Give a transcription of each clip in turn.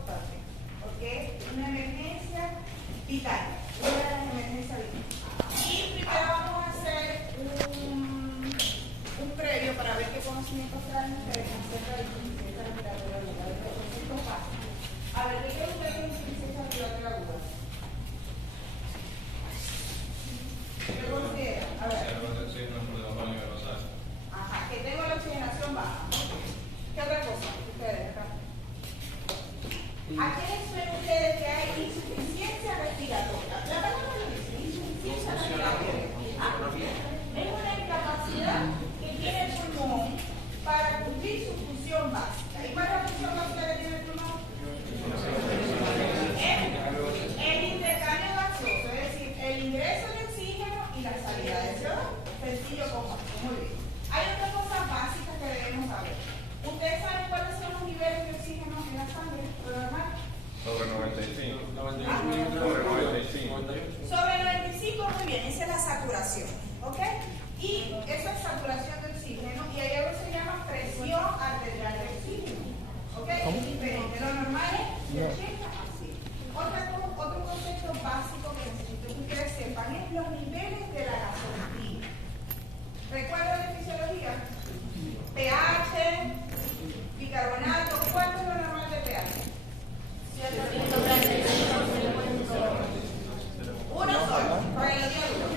importante, porque es una emergencia vital, una de las emergencias vitales. Y primero vamos a hacer un previo para ver qué conocimientos traen ustedes acerca de la insuficiencia respiratoria aguda. A ver, ¿qué creen ustedes de insuficiencia respiratoria aguda? ¿Qué consideran? A ver. Ajá, que tengo la oxigenación baja. ¿Qué otra cosa? Ustedes acá. ¿A quiénes ven ustedes que hay insuficiencia respiratoria? La palabra lo dice, insuficiencia respiratoria. Es una incapacidad que tiene el pulmón para cumplir su función básica. ¿Y cuál es la función básica que tiene el pulmón? El intercambio gaseoso, es decir, el ingreso de oxígeno y la salida de CO2. Sencillo como esto, muy bien. Hay otras cosas básicas que debemos saber. ¿Ustedes saben cuáles son los niveles de oxígeno en la sangre? ¿Lo normal? Sobre 95. Sobre 95. Sobre 95, muy bien, esa es la saturación. ¿Ok? Y esa es saturación de oxígeno y hay algo que se llama presión arterial de oxígeno. ¿Ok? Es diferente. Lo normal es de 80 a 100. Otro concepto básico que necesito que ustedes sepan es los niveles de la gasometría. ¿Recuerdan de fisiología? pH, bicarbonato. ¿Cuánto es lo normal de pH? 135. Uno solo, para el día 1.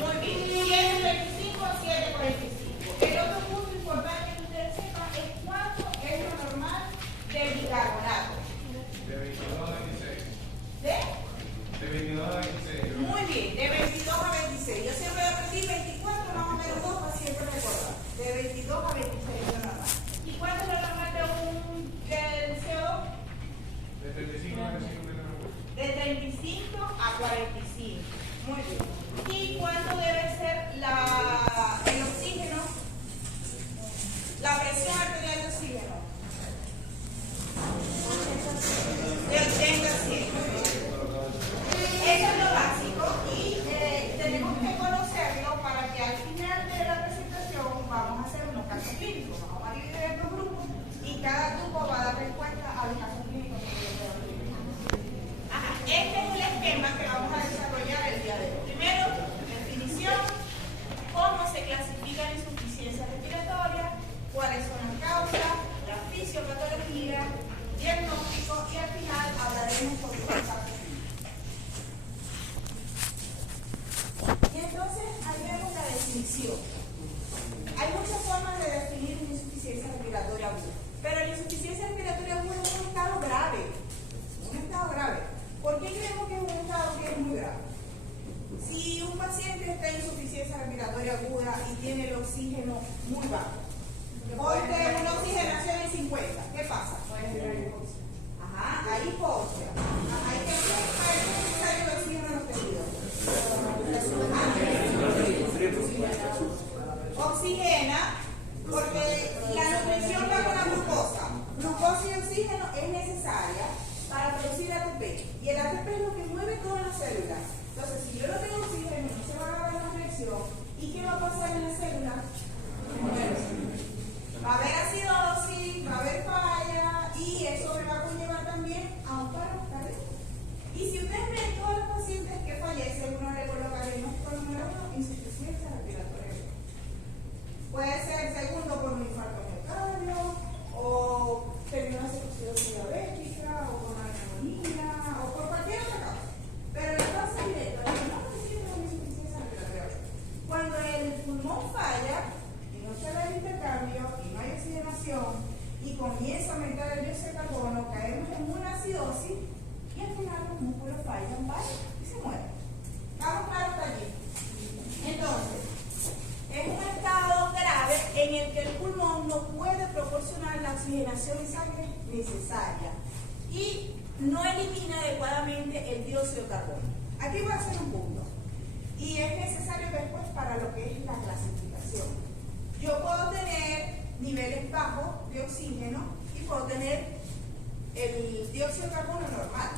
Muy bien, 7.25 a 7.45. El otro punto importante que ustedes sepan es cuánto es lo normal del bicarbonato. De 22 a 26. ¿De? De 22 a 26. Muy bien, de 22 a 26. Yo siempre aprendí 24 más o menos 2 para siempre recordar. De 22 a 26 es lo normal. ¿Y cuánto es lo normal del CO2? De 35 a 45. De 35 a 45. Muy bien. ¿Y cuánto debe ser el oxígeno? La presión arterial de oxígeno. De 80 a 100. Eso es lo básico y tenemos que conocerlo para que al final de la presentación vamos a hacer unos casos clínicos. Vamos a dividir en dos grupos y cada grupo va a dar respuesta a los casos clínicos. Este es el esquema que vamos a desarrollar el día de hoy. Primero, definición, cómo se clasifica la insuficiencia respiratoria, cuáles son las causas, la fisiopatología, diagnóstico y al final hablaremos sobre los casos clínicos. Y entonces, ahí vemos la definición. Hay muchas formas de definir una insuficiencia respiratoria aguda, pero la insuficiencia respiratoria aguda es un estado grave. Un estado grave. ¿Por qué creemos que es un estado que es muy grave? Si un paciente está en insuficiencia respiratoria aguda y tiene el oxígeno muy bajo, ponte una oxigenación en 50, ¿qué pasa? Ajá, hay hipoxia. Hay que hacer necesario el oxígeno en los tejidos. Oxigena, porque la nutrición va con la glucosa. Glucosa y oxígeno es necesaria para producir ATP. Y el ATP es lo que mueve todas las células. Entonces, si yo no tengo oxígeno, no se va a grabar la reacción. ¿Y qué va a pasar en la célula? Va a haber acidosis, va a haber falla, y eso me va a conllevar también a un paro cardíaco. Y si ustedes ven todos los pacientes que fallecen, uno le coloca el diagnóstico número 1, insuficiencia respiratoria. Puede ser segundo por un infarto miocardio, o terminó una cirrosis diabética, o con una neumonía, o por cualquier otra causa. Pero la causa directa, la que no necesita una insuficiencia respiratoria. Cuando el pulmón falla, y no se da el intercambio, y no hay oxigenación, y comienza a aumentar el dióxido de carbono, caemos en una acidosis, y al final los músculos fallan, y se mueren. ¿Estamos claros hasta allí? Entonces, es un estado grave en el que el pulmón no puede proporcionar la oxigenación en sangre necesaria y no elimina adecuadamente el dióxido de carbono. Aquí voy a hacer un punto y es necesario después para lo que es la clasificación. Yo puedo tener niveles bajos de oxígeno y puedo tener el dióxido de carbono normal,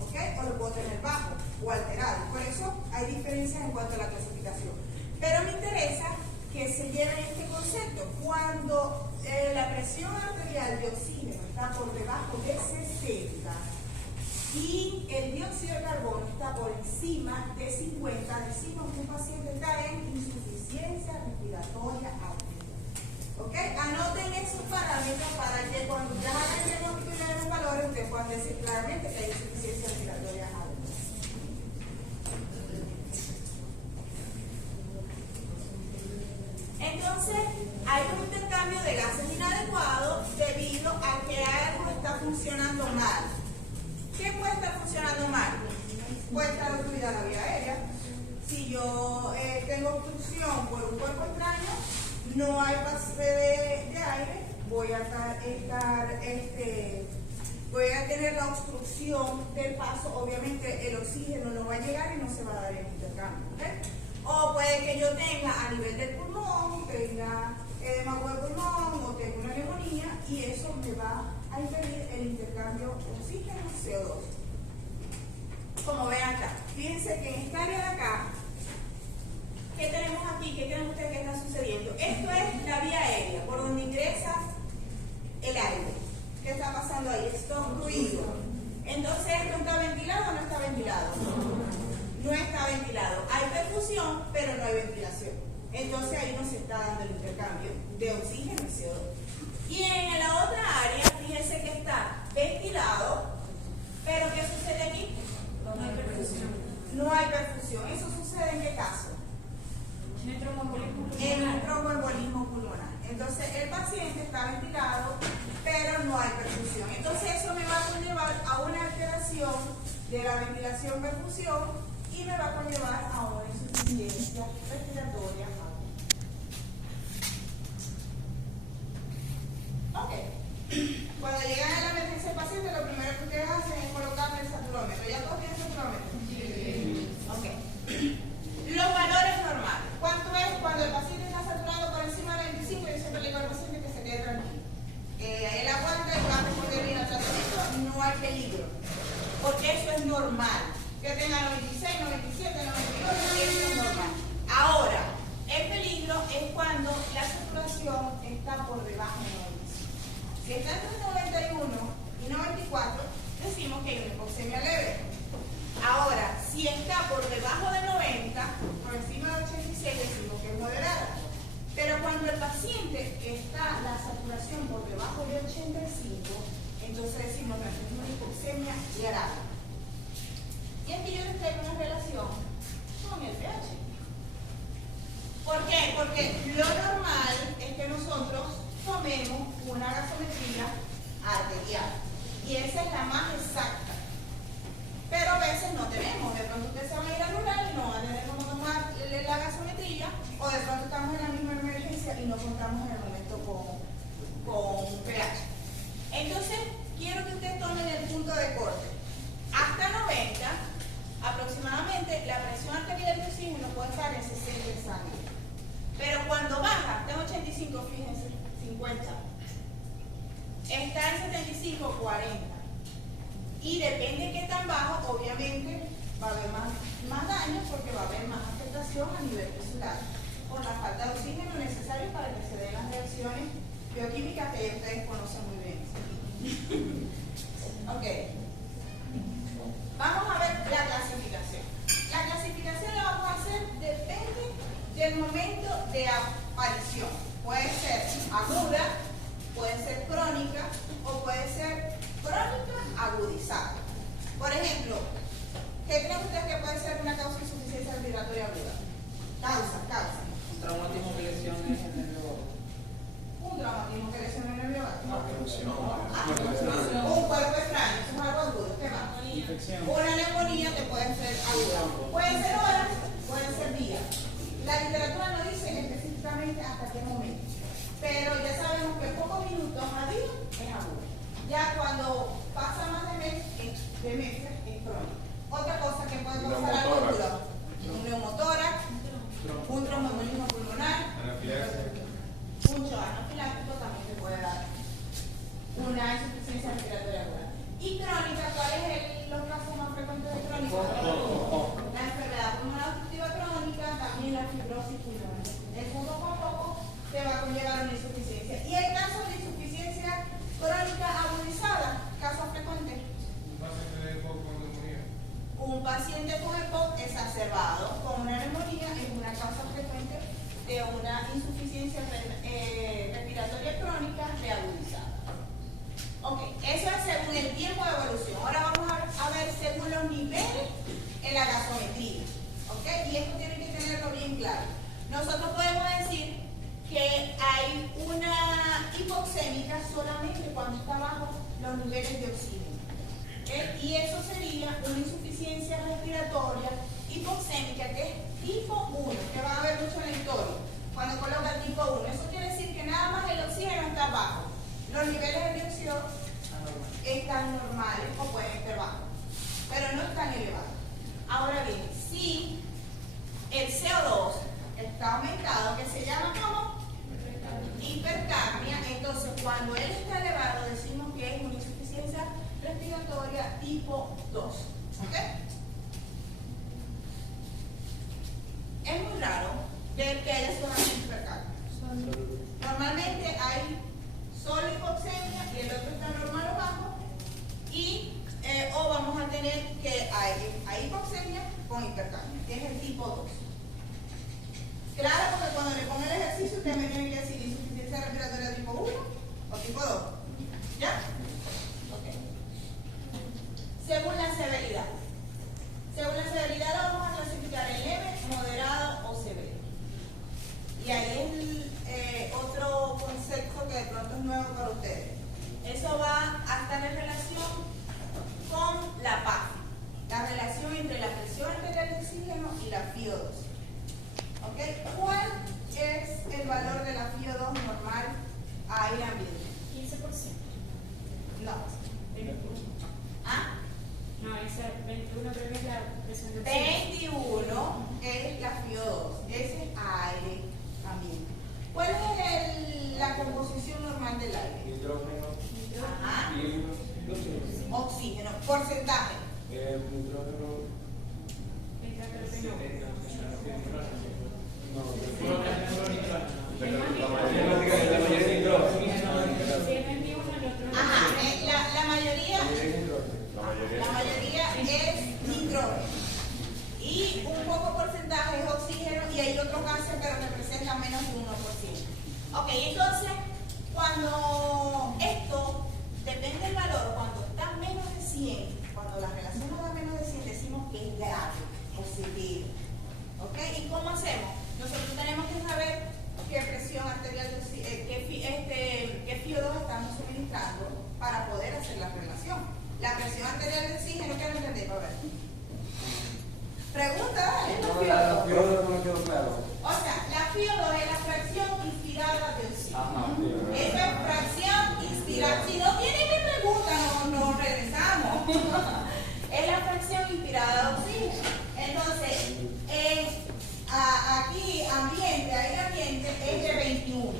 ¿ok? O lo puedo tener bajo o alterado. Por eso hay diferencias en cuanto a la clasificación. Pero me interesa que se lleven este concepto. Cuando la presión arterial de oxígeno está por debajo de 60 y el dióxido de carbono está por encima de 50, decimos que un paciente está en insuficiencia respiratoria aguda. ¿Ok? Anoten esos parámetros para que cuando ya hagan el diagnóstico y le den los valores, ustedes puedan decir claramente que hay insuficiencia respiratoria aguda. Entonces, hay un intercambio de gases inadecuado debido a que algo está funcionando mal. ¿Qué puede estar funcionando mal? Puede estar obstruida la vía aérea. Si yo tengo obstrucción por un cuerpo extraño, no hay pase de aire, voy a tener la obstrucción del paso. Obviamente el oxígeno no va a llegar y no se va a dar el intercambio. ¿Okay? O puede que yo tenga a nivel del pulmón, tenga edema del pulmón o tenga una neumonía y eso me va a impedir el intercambio oxígeno-CO2. Como ven acá, fíjense que en esta área de acá, ¿qué tenemos aquí? ¿Qué creen ustedes que está sucediendo? Esto es la vía aérea, por donde ingresa el aire. ¿Qué está pasando ahí? Esto es ruido. Entonces, ¿esto está ventilado o no está ventilado? No está ventilado. Hay perfusión, pero no hay ventilación. Entonces, ahí no se está dando el intercambio de oxígeno y CO2. Y en la otra área, fíjense que está ventilado, pero ¿qué sucede aquí? No hay perfusión. No hay perfusión. ¿Eso sucede en qué caso? En el tromboembolismo pulmonar. Entonces, el paciente está ventilado, pero no hay perfusión. Entonces, eso me va a conllevar a una alteración de la ventilación-perfusión y me va a conllevar a una insuficiencia respiratoria aguda. Ok. Cuando llegan a la emergencia del paciente, lo primero que ustedes hacen es colocarle el saturómetro. ¿Ya todos tienen saturómetro? Sí. Ok. Los valores normales. ¿Cuánto es cuando el paciente está saturado por encima de 25? Yo siempre le digo al paciente que se quede tranquilo. Él aguanta y va a responder bien al tratamiento, no hay peligro. Porque eso es normal. Que tenga 96, 97, 92, eso es normal. Ahora, el peligro es cuando la saturación está por debajo de 95. Si está entre 91 y 94, decimos que hay una hipoxemia leve. Ahora, si está por debajo de 90, por encima de 86, decimos que es moderada. Pero cuando el paciente está la saturación por debajo de 85, entonces decimos que es una hipoxemia grave. Y aquí yo les traigo una relación con el pH. ¿Por qué? Porque lo normal es que nosotros tomemos una gasometría arterial. Y esa es la más exacta. Pero a veces no tenemos. De pronto ustedes se van a ir al rural y no van a tener cómo tomar la gasometría. O de pronto estamos en la misma emergencia y no contamos en el momento con pH. Entonces, quiero que ustedes tomen el punto de corte. Hasta 90, aproximadamente, la presión arterial de oxígeno puede estar en 60 en sangre. Pero cuando baja, está en 85, fíjense, 50. Está en 75, 40. Y depende de qué tan bajo, obviamente, va a haber más daño porque va a haber más afectación a nivel tisular por la falta de oxígeno necesario para que se den las reacciones bioquímicas que ustedes conocen muy bien. Ok. Vamos a ver la clasificación. La clasificación la vamos a hacer depende del momento de aparición. Puede ser aguda, puede ser crónica o puede ser crónica agudizada. Por ejemplo, ¿qué creen ustedes que puede ser una causa de insuficiencia respiratoria aguda? Causa. Un traumatismo que lesione en el nervio. Un traumatismo que lesione en el nervio vago. Infección. Un cuerpo extraño, eso es algo agudo. ¿Qué más? Infección. Una neumonía que puede ser aguda. Puede ser horas, puede ser días. La literatura no dice específicamente hasta qué momento. Pero ya sabemos que pocos minutos a día es agudo. Ya cuando pasa más de meses es crónico. Otra cosa que puede causar algo agudo. Un neumotórax, un tromboembolismo pulmonar, un shock anafiláctico también se puede dar. Una insuficiencia respiratoria aguda. Y crónica, ¿cuáles son los casos más frecuentes de crónica? La enfermedad pulmonar obstructiva crónica, también la fibrosis pulmonar. El punto Un paciente con EPOC exacerbado con una neumonía es una causa frecuente de una insuficiencia respiratoria crónica reagudizada. Ok, eso es según el tiempo de evolución. Ahora vamos a ver según los niveles en la gasometría. Ok, y esto tienen que tenerlo bien claro. Nosotros podemos decir que hay una hipoxémica solamente cuando está bajo los niveles de oxígeno. ¿Okay? Y eso sería una insuficiencia respiratoria hipoxémica que es tipo 1, que va a haber mucho en la historia cuando coloca tipo 1. Eso quiere decir que nada más el oxígeno está bajo. Los niveles de dióxido están normales o pueden estar bajos, pero no están elevados. Ahora bien, si el CO2 está aumentado, que se llama ¿cómo? Hipercapnia, entonces cuando él está elevado decimos que es una insuficiencia respiratoria tipo 2. ¿Ok? Es muy raro ver que haya solamente hipercapnia. Normalmente hay solo hipoxemia y el otro está normal o bajo, y o vamos a tener que hay hipoxemia con hipercapnia, que es el tipo 2. Claro, porque cuando le ponga el ejercicio usted me tiene que decir insuficiencia respiratoria tipo 1 o tipo 2. ¿Ya? Ok. Según la severidad. Según la severidad la vamos a clasificar en leve, moderado o severo. Y ahí es otro concepto que de pronto es nuevo para ustedes. Eso va a estar en relación con la paz, la relación entre la presión arterial de oxígeno y la FiO2. ¿Okay? ¿Cuál es el valor de la FiO2 normal a aire ambiente? 15%. No. 21. ¿Ah? No, esa 21 creo que es la presión de oxígeno. 21 es la FiO2, ese es aire ambiente. ¿Cuál es la composición normal del aire? Nitrógeno Ajá. y Oxígeno, porcentaje. nitrógeno. No, La la mayoría es nitrógeno. Si es 21, el otro Ajá, la mayoría mayoría. La mayoría es nitrógeno y un poco porcentaje es oxígeno y hay otro cáncer pero representa menos de 1%. Ok, entonces cuando esto depende del valor, cuando está menos de 100, cuando la relación no da menos de 100 decimos que es grave o severo. Ok, ¿y cómo hacemos? Nosotros tenemos que saber qué presión arterial, qué FiO2 estamos suministrando para poder hacer la relación. La presión arterial de oxígeno, ¿qué no entendemos? A ver. Pregunta, dale, la FiO2. No me quedó claro. O sea, la FiO2 es la fracción inspirada de oxígeno. Ajá. Esa es fracción inspirada. Si no tiene que pregunta, no regresamos. Es la fracción inspirada de oxígeno. Entonces, aquí ambiente, aire ambiente, es de 21.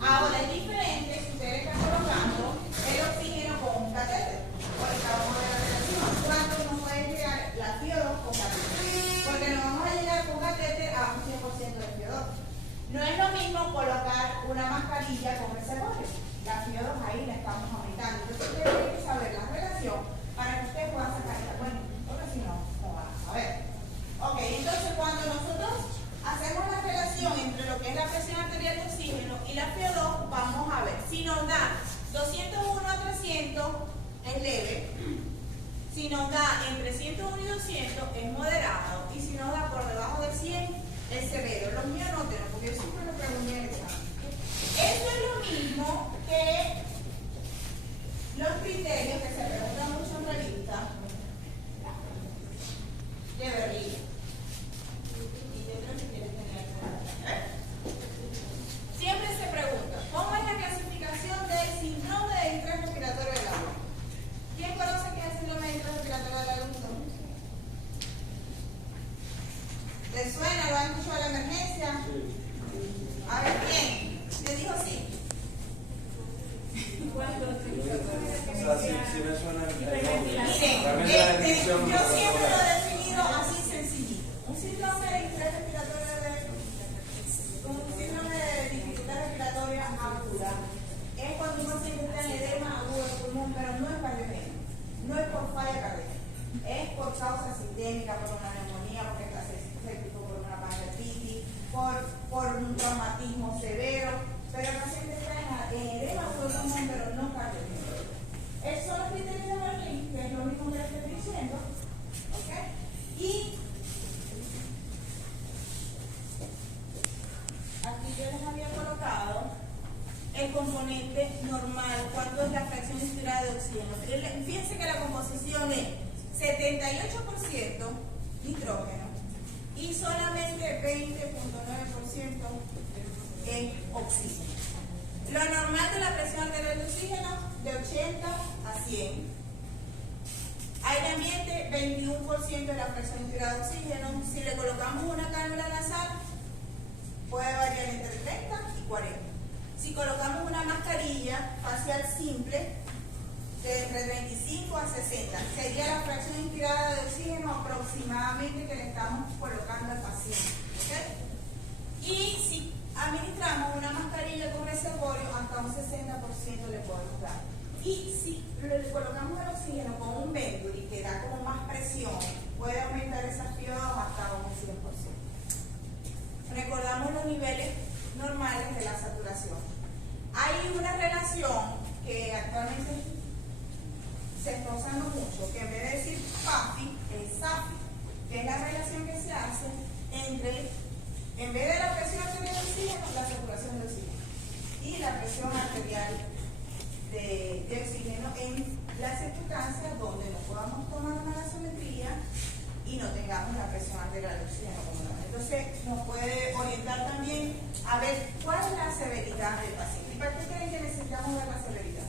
Ahora es diferente si ustedes están colocando el oxígeno con un catéter. Por esta vamos a ver la relación. ¿Cuánto nos puede llegar la FiO2 con catéter? Porque no vamos a llegar con catéter a un 100% de FiO2. No es lo mismo colocar una mascarilla con reservorio. La FiO2 ahí la estamos aumentando. Entonces ustedes tienen que saber la relación para que ustedes puedan sacar esta cuenta. Porque si no, no van a saber. Ok, entonces cuando nosotros hacemos la relación entre lo que es la presión arterial de oxígeno y la FiO2, vamos a ver. Si nos da 201 a 300 es leve, si nos da entre 101 y 200 es moderado, y si nos da por debajo de 100 es severo. Los míos no tengo, porque yo siempre lo pregunté en el examen. Eso es lo mismo que los criterios que se preguntan mucho en revistas de Berlín. Siempre se pregunta, ¿cómo es la clasificación del síndrome de distrés respiratorio del agua? ¿Quién conoce qué es el síndrome de distrés respiratorio del agua? ¿Les suena? ¿Lo han escuchado en la emergencia? A ver, ¿quién? ¿Le dijo sí? O sea, si me suena el Miren, yo siempre lo he definido así sencillito. Un síndrome de distrés respiratorio de dificultad respiratoria aguda es cuando un paciente está en edema agudo del pulmón, pero no es cardiogénico, no es por falla cardíaca, es por causa sistémica. isquémica, por una neumonía, porque está séptico, por una pancreatitis, por un traumatismo severo, pero el paciente está en edema pulmonar, pero no cardiológico. Esos son los criterios de Berlín, que es lo mismo que les estoy diciendo, ¿ok? Y aquí yo les había colocado el componente normal, cuánto es la fracción inspirada de oxígeno. Fíjense que la composición es 78% nitrógeno y solamente 20.9% en oxígeno. Lo normal de la presión arterial de oxígeno de 80 a 100. Aire ambiente, 21% de la presión inspirada de oxígeno. Si le colocamos una cánula nasal, puede variar entre 30 y 40. Si colocamos una mascarilla facial simple, de entre 35 a 60, sería la fracción inspirada de oxígeno aproximadamente que le estamos colocando al paciente. ¿Okay? Y si administramos una mascarilla con reservorio, hasta un 60% le podemos dar. Y si le colocamos el oxígeno con un Venturi que da como más presión, puede aumentar esas PO2 hasta un 100%. Recordamos los niveles normales de la saturación. Hay una relación que actualmente se está usando mucho, que en vez de decir PAFI, es SAFI, que es la relación que se hace entre, en vez de la presión arterial de oxígeno, la saturación de oxígeno y la presión arterial de oxígeno en las circunstancias donde no podamos tomar una gasometría y no tengamos la presión arterial de oxígeno como la. Entonces nos puede orientar también a ver cuál es la severidad del paciente. ¿Y para qué creen que necesitamos ver la severidad?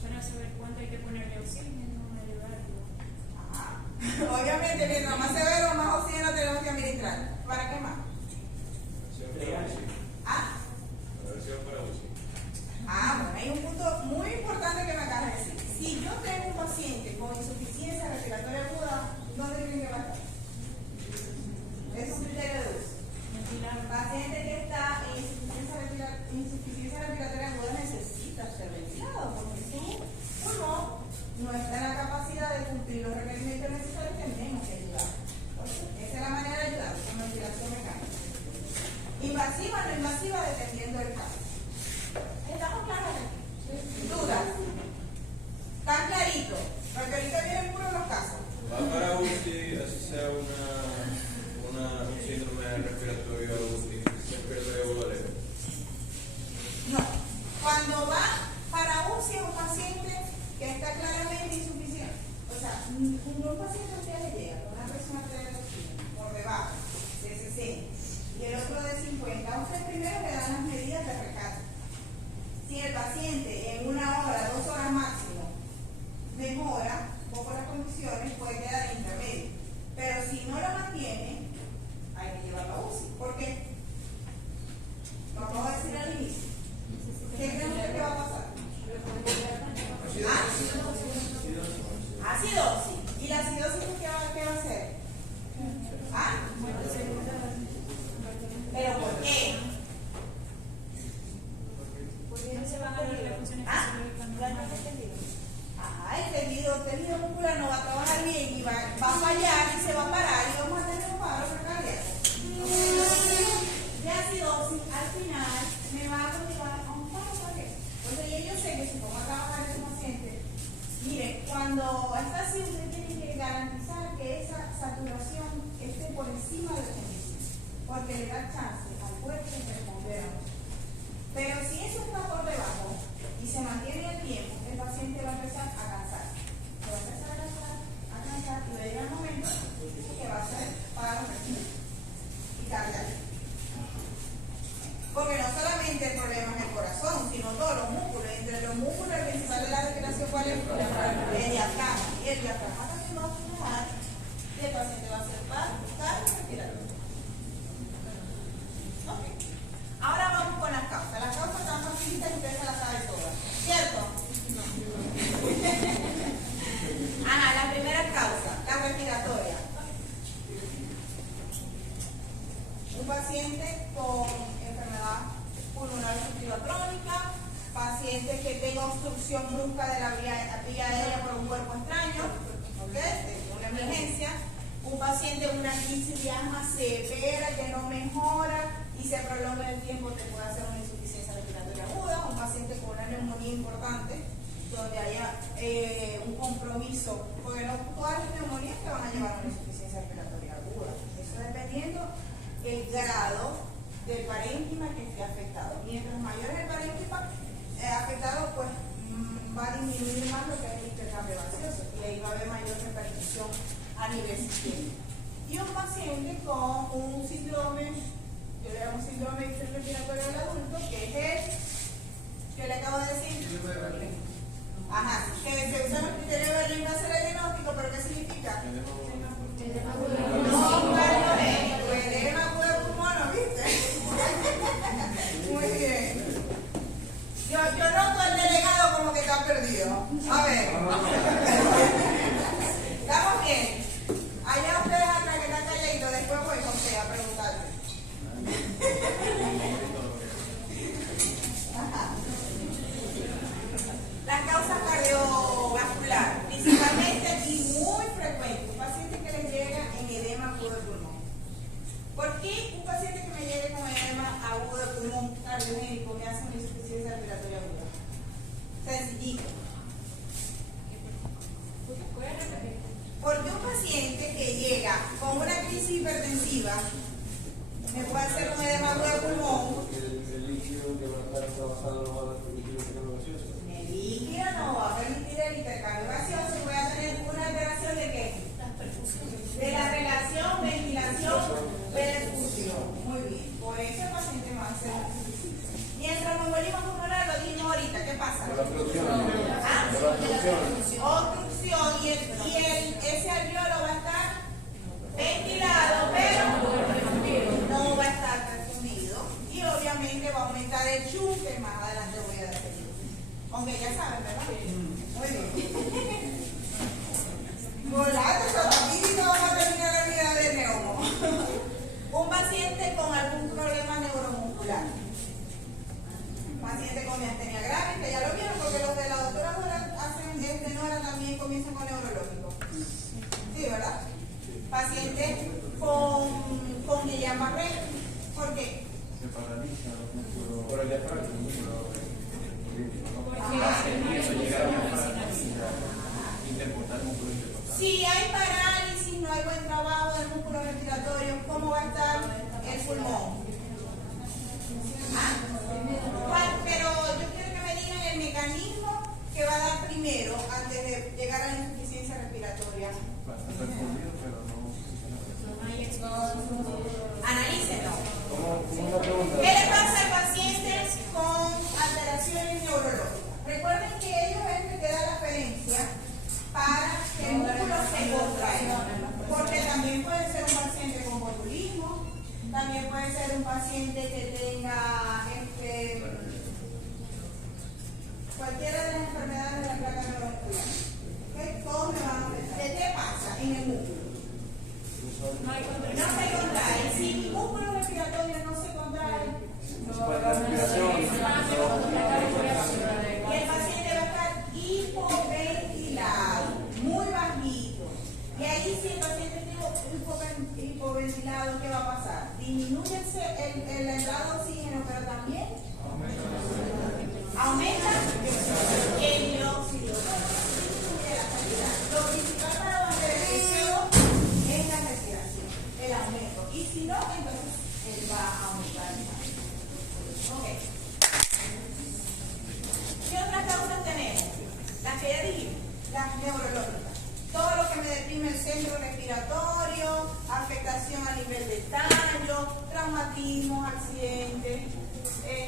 Para saber cuánto hay que ponerle oxígeno, ayudarlo. Obviamente, mientras más severo, más oxígeno tenemos que administrar. ¿Para qué más? Ah, La versión para UCI. bueno, hay un punto muy importante que me acabas de decir. Si yo tengo un paciente con insuficiencia respiratoria aguda, ¿dónde creen que va a estar? Es un criterio de uso. El paciente que está en insuficiencia respiratoria aguda necesita ser ventilado porque su pulmón no está en la capacidad de cumplir los requerimientos necesarios que tenemos que ayudar. Esa es la manera de ayudar, con ventilación mecánica. Invasiva o no invasiva, dependiendo del caso. ¿Estamos claros aquí? ¿Dudas? ¿Tan clarito? Porque ahorita vienen puros los casos. Va para UCI, así sea un síndrome respiratorio agudo. No. Cuando va para UCI es un paciente que está claramente insuficiente. O sea, un paciente a usted le llega con una presión arterial de oxígeno por debajo de 60 y el otro de 50. A usted primero le dan las medidas de recarga. Si el paciente en 1 hora, 2 horas máximo mejora un poco las condiciones, puede quedar en intermedio. Pero si no lo mantiene, hay que llevarlo a UCI. ¿Por qué? Lo vamos a decir al inicio. ¿Qué creen ustedes que va a pasar? Acidosis. ¿Y la acidosis qué va a hacer? ¿Pero por qué? Porque no se van a dar las funciones fisiológicas normales. El tejido muscular no va a trabajar bien y va a fallar y se va a parar y vamos a tener un paro cardíaco. De acidosis, al final, me va a llevar a un paro cardíaco. Entonces, yo sé que si pongo a trabajar ese paciente, mire, cuando está así, usted tiene que garantizar que esa saturación esté por encima del 85, porque le da chance al cuerpo de responder a nosotros. Pero si eso está por debajo y se mantiene el tiempo, el paciente va a empezar a cansar. Se va a empezar a cansar y va a llegar el momento que va a ser paro y cardíaco. Porque no solamente el problema es el corazón, sino todos los músculos. Entre los músculos, el principal de la respiración, ¿cuál es? El diafragma. Y el diafragma también va a trabajar y el paciente va a hacer paro respiratorio. Okay. Ahora vamos con las causas. Las causas están facilitas y ustedes se las saben todas, ¿cierto? La primera causa, la respiratoria. Un paciente con enfermedad pulmonar obstructiva crónica, paciente que tenga obstrucción brusca de la vía aérea por un cuerpo extraño, ¿ok? crisis de asma severa que no mejora y se prolonga el tiempo, te puede hacer una insuficiencia respiratoria aguda. Un paciente con una neumonía importante, donde haya un compromiso, porque no todas las neumonías te van a llevar a una insuficiencia respiratoria aguda. Eso dependiendo el grado del parénquima que esté afectado. Mientras mayor es el parénquima afectado, pues va a disminuir más lo que es el intercambio gaseoso y ahí va a haber mayor repercusión a nivel sistémico. Y un paciente con un síndrome, yo le llamo síndrome respiratorio del adulto, que es el que le acabo de decir. Ajá, que se usa los criterios de Berlín para hacer el diagnóstico, pero ¿qué significa? No, cardiogénico, edema agudo de pulmón, ¿no viste? Muy bien. Yo noto el delegado como que está perdido. A ver. ¿Estamos bien? Allá ustedes atrás que están calladitos, después voy con usted a preguntarle. Ajá. Las causas cardiovasculares, principalmente y muy frecuentes, un paciente que les llega en edema agudo de pulmón. ¿Por qué un paciente que me llegue con edema agudo de pulmón cardiogénico me hace una insuficiencia respiratoria aguda? Sencillito. Porque un paciente que llega con una crisis hipertensiva me puede hacer un edema agudo de pulmón. El líquido que va a estar trabajando no va a dar permitir el intercambio gaseoso. El líquido no va a permitir el intercambio gaseoso y voy a tener una alteración de qué? De la relación ventilación-perfusión. Muy bien. Por eso el paciente va a hacer mientras el embolismo pulmonar, lo dijimos ahorita, ¿qué pasa? Obstrucción y ese alveolo va a estar ventilado, pero no va a estar perfundido y obviamente va a aumentar el chute. Más adelante voy a decir, aunque ya saben, ¿verdad? Muy bien. Volando, rapidito vamos a terminar la vida de neumo. Un paciente con algún problema neuromuscular. Paciente con miastenia gravis, que ya lo vieron porque los de la doctora Nora también comienzan con neurológico. Sí, ¿verdad? Paciente con Guillain-Barré. ¿Por qué? Se paraliza por el diafragma. Si hay parálisis, no hay buen trabajo del músculo respiratorio, ¿cómo va a estar el pulmón? Pero yo quiero que me digan el mecanismo que va a dar primero antes de llegar a la insuficiencia respiratoria. Analícenlo. ¿Qué le pasa al paciente con alteraciones neurológicas? Recuerden que ellos es el que da la referencia para que el músculo se contraiga, porque también puede ser un paciente con botulismo, también puede ser un paciente que tenga cualquiera de las enfermedades de la placa neuromuscular. ¿Okay? Todos me van a pensar. ¿Qué pasa en el músculo? No se contrae. Si mi músculo respiratorio no se contrae, y el paciente va a estar hipoventilado, muy bajito. Y ahí si el paciente está hipoventilado, ¿qué va a pasar? Disminuye el entrada de oxígeno, pero también aumenta el dióxido. Lo principal para mantener el CO es la respiración, el aumento. Y si no, entonces él va a aumentar el aumento. Ok. ¿Qué otras causas tenemos? Las que ya dijimos, las neurológicas. Todo lo que me deprime el centro respiratorio, afectación a nivel de tallo, traumatismos, accidentes,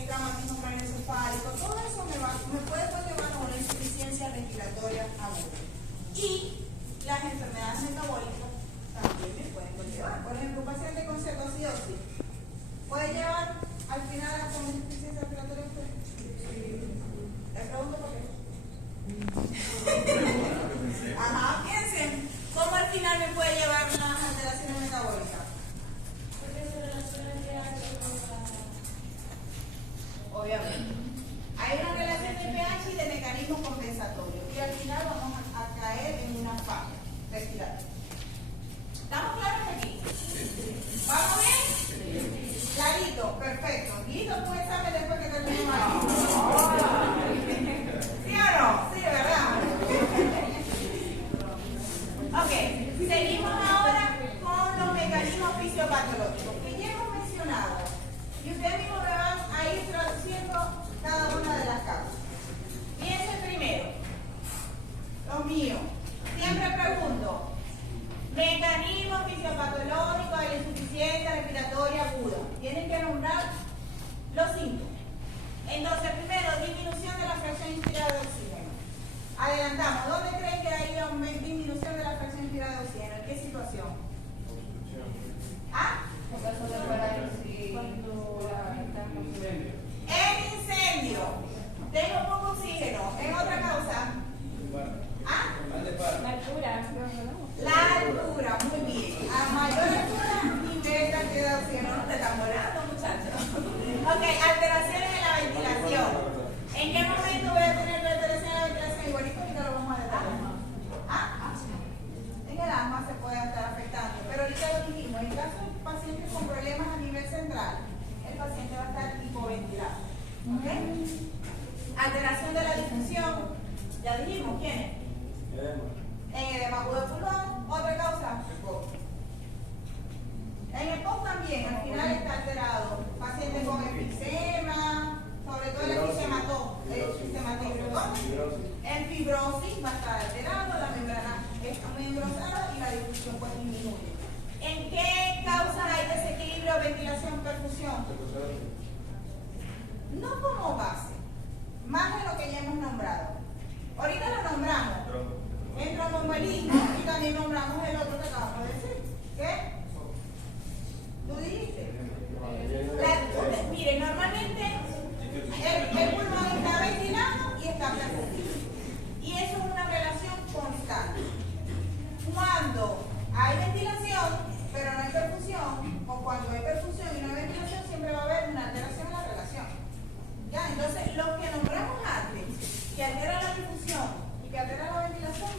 traumatismo craneoencefálico, todo eso me puede llevar a una insuficiencia respiratoria aguda. Y las enfermedades metabólicas también me pueden conllevar. Por ejemplo, un paciente con cetocidosis puede llevar al final a una insuficiencia respiratoria aguda. Les pregunto por qué. Ajá, piensen, ¿cómo al final me puede llevar las alteraciones metabólicas? Obviamente. Hay una relación de pH y de mecanismos compensatorios. Y al final vamos a caer en una falla respiratoria. ¿Estamos claros aquí? ¿Vamos bien? Clarito, perfecto. ¿Listo tu examen después que terminemos aquí? ¿Sí o no? Sí, ¿verdad? Ok, seguimos ahora con los mecanismos fisiopatológicos que ya hemos mencionado. Y ustedes mismos me van a ir traduciendo cada una de las causas. Piensen primero, los míos. Siempre pregunto, mecanismo fisiopatológico de la insuficiencia respiratoria aguda. Tienen que nombrar los síntomas. Entonces, primero, disminución de la fracción inspirada de oxígeno. Adelantamos. ¿Dónde creen que hay disminución de la fracción inspirada de oxígeno? ¿En qué situación? ¿Ah? En incendio. Tengo poco oxígeno. ¿En otra causa? ¿Ah? La altura. La altura, muy bien. A mayor altura, nivel cantidad de oxígeno. No te están volando, muchachos. Ok, alteraciones en la ventilación. ¿En qué momento voy a tener alteraciones en la ventilación? Igualito ahorita lo vamos a detallar. ¿Ah? En el asma se puede estar afectando, pero ahorita lo dijimos. En caso de pacientes con problemas a nivel central, el paciente va a estar hipoventilado. ¿Ok? Alteración de la difusión. Ya dijimos, ¿quién es? En edema agudo de pulmón, otra causa, EPOC. En EPOC también, al final está alterado. Pacientes con enfisema, sobre todo el fibrosis va a estar alterado, la membrana está muy engrosada y la difusión pues disminuye. ¿En qué causas hay desequilibrio, ventilación, perfusión? No como base, más de lo que ya hemos nombrado. Ahorita lo nombramos. En tromboembolismo y también nombramos el otro que acabamos de decir. ¿Qué? ¿Tú dijiste? Mire, normalmente el pulmón está ventilado y está perfundido. Y eso es una relación constante. Cuando hay ventilación, pero no hay perfusión, o cuando hay perfusión y no hay ventilación, siempre va a haber una alteración en la relación. ¿Ya? Entonces, los que nombramos antes, que altera la difusión y que altera la ventilación,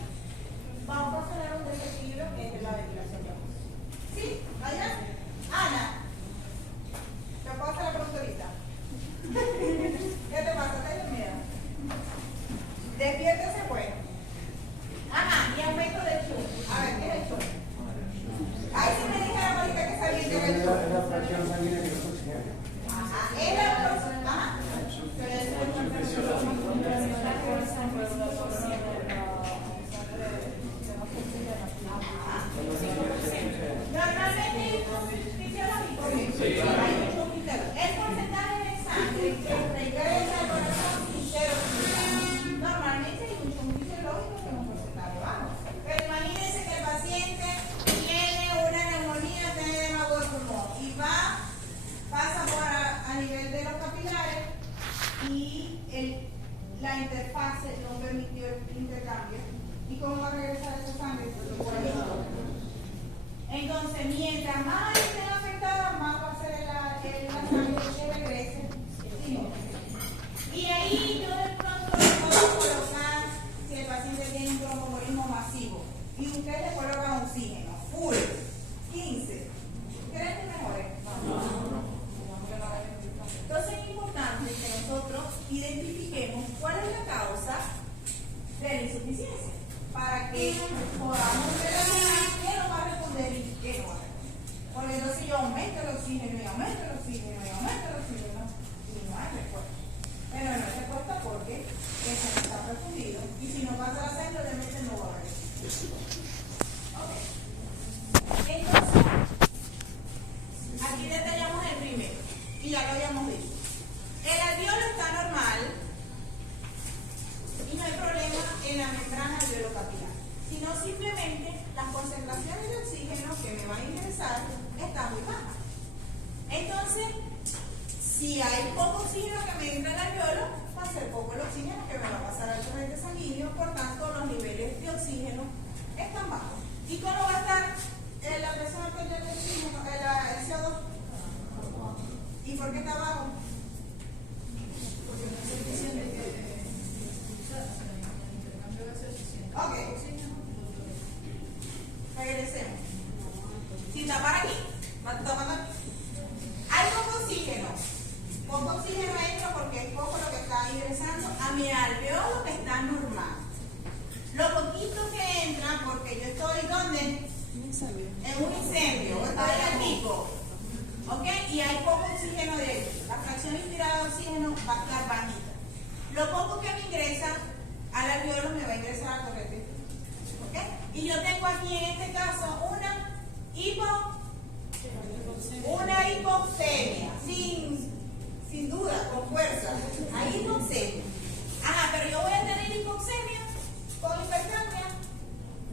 vamos a tener un desequilibrio entre la ventilación y la difusión. ¿Sí? ¿Allá? Ana, ¿te puedo hacer la pregunta ahorita? ¿Qué te pasa? ¿Te dio miedo? Despiértese pues. Ajá, y aumento del chum. A ver, ¿qué es el chum? Ay, si me dijeron ahorita que sabía que era el chum. Es la fracción sanguínea que no se oxigena. Ajá, es la fracción. Ajá. Normalmente es fisiológico. El porcentaje de sangre que regresa al corazón interoccipital. Normalmente hay un chum fisiológico que es un porcentaje bajo. Pero imagínense que el paciente tiene una neumonía de edema agudo del pulmón y pasa por a nivel de los capilares y la interfase no permitió el intercambio. ¿Y cómo va a regresar esa sangre? Por ahí. Entonces, mientras más estén afectadas, más va a ser la sangre que regrese. ¿Sí? Y ahí yo de pronto le puedo colocar, si el paciente tiene un tromboembolismo masivo, y usted le coloca oxígeno, full, 15. ¿Creen que mejore? Entonces es importante que nosotros identifiquemos cuál es la causa de la insuficiencia para que podamos determinar qué nos va a responder y qué no va a responder. Porque entonces yo aumento el oxígeno y aumento el oxígeno y aumento el oxígeno y no hay respuesta. Pero no hay respuesta porque ese no está perfundido y si no pasa la sangre, obviamente no va a haber. Ok. Entonces, aquí detallamos el primero y ya lo habíamos dicho. El alveolo está normal y no hay problema en la membrana alveolo-capilar, sino simplemente las concentraciones de oxígeno que me van a ingresar están muy bajas. Entonces, si hay poco oxígeno que me entra al alveolo, va a ser poco el oxígeno que me va a pasar al torrente sanguíneo, por tanto los niveles de oxígeno están bajos. ¿Y cómo va a estar la presión arterial del oxígeno, el CO2? ¿Y por qué está bajo? Ok. Regresemos. tapar aquí, tapando aquí. Hay poco oxígeno. Poco oxígeno entra porque es poco lo que está ingresando a mi alveolo, que está normal. Lo poquito que entra, porque yo estoy ¿dónde? En un incendio, estoy en el pico. ¿Ok? Y hay poco oxígeno de hecho. La fracción inspirada de oxígeno va a estar bajita. Lo poco que me ingresa al alveolo me va a ingresar a corriente. ¿Ok? Y yo tengo aquí en este caso una hipoxemia, sin duda, con fuerza. Hay hipoxemia. Ajá, pero yo voy a tener hipoxemia con hipercapnia.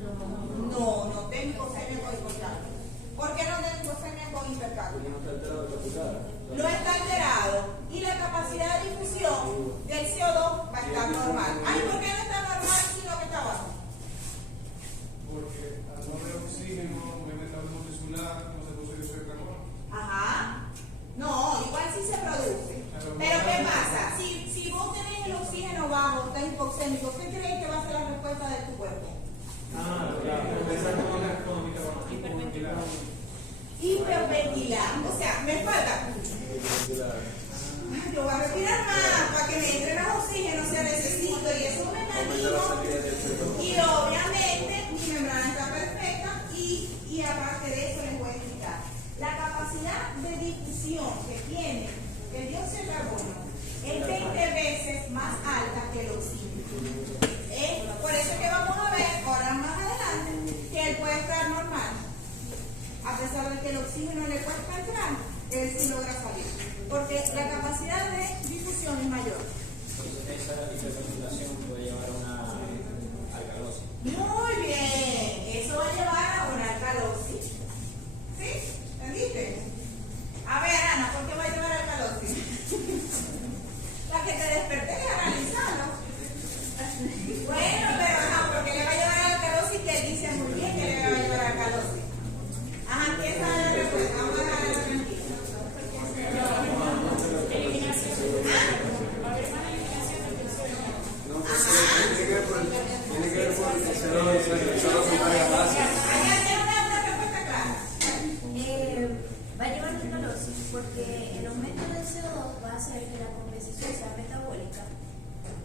No tengo hipoxemia con hipercapnia. ¿Por qué no tengo hipoxemia con hipercapnia? No está alterado y la capacidad de difusión del CO2 va a estar normal. Ay, ¿por qué no está normal sino que está bajo? Porque al no haber oxígeno, no hay metabolismo celular, no se produce dióxido de carbono. Ajá. No, igual sí se produce. Pero ¿qué pasa? Si vos tenés el oxígeno bajo, estás hipoxémico, ¿qué crees que va a ser la respuesta de tu cuerpo? Hiperventilar. O sea, me falta. Yo voy a respirar más para que me entre más oxígeno, o sea, necesito, y eso es un mecanismo. Y obviamente mi membrana está perfecta y aparte de eso les voy a explicar. La capacidad de difusión que tiene el dióxido de carbono es 20 veces más alta que el oxígeno. Por eso es que vamos a ver ahora más adelante que él puede estar normal. A pesar de que el oxígeno le cuesta entrar, él sí logra salir. Porque la capacidad de difusión es mayor. Entonces esa hiperventilación puede llevar a una alcalosis. Muy bien, eso va a llevar a una alcalosis. ¿Sí? ¿Entendiste? A ver, Ana, ¿por qué va a llevar a alcalosis? La que te desperté y analizarlo. Bueno, pero no, porque le va a llevar a alcalosis, que él dice muy bien que le va a llevar a alcalosis. Ajá, ¿quién sabe la respuesta? Vamos a dejarla tranquila. Tiene que ver con el CO2 se carga base. Una respuesta clara. Va a llevar alcalosis porque el aumento del CO2 va a hacer que la compensación sea metabólica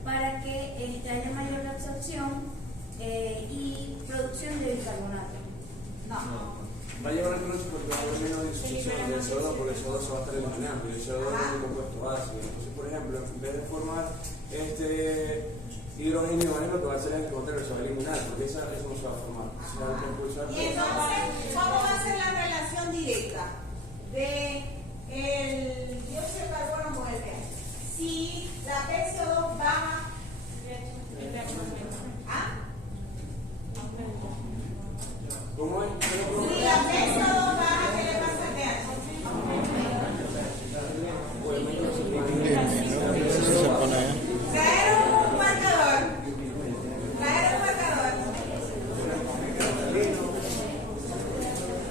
para que haya mayor absorción y producción de bicarbonato. No. Va a llevar alcalosis porque va a haber menos disociación del CO2 porque el CO2 se va a estar eliminando y el CO2 es un compuesto ácido. Entonces, por ejemplo, en vez de formar hidrógeno, lo que va a hacer es el contrario, se va a eliminar porque eso no se va a formar. Se va a impulsar. Y entonces, ¿cómo va a ser la relación directa de el dióxido de carbono con el pH? Si la PCO2 baja, ¿ah? ¿Cómo es? Si la PCO2 baja, ¿qué le pasa al pH? Traer un marcador. Traer un marcador.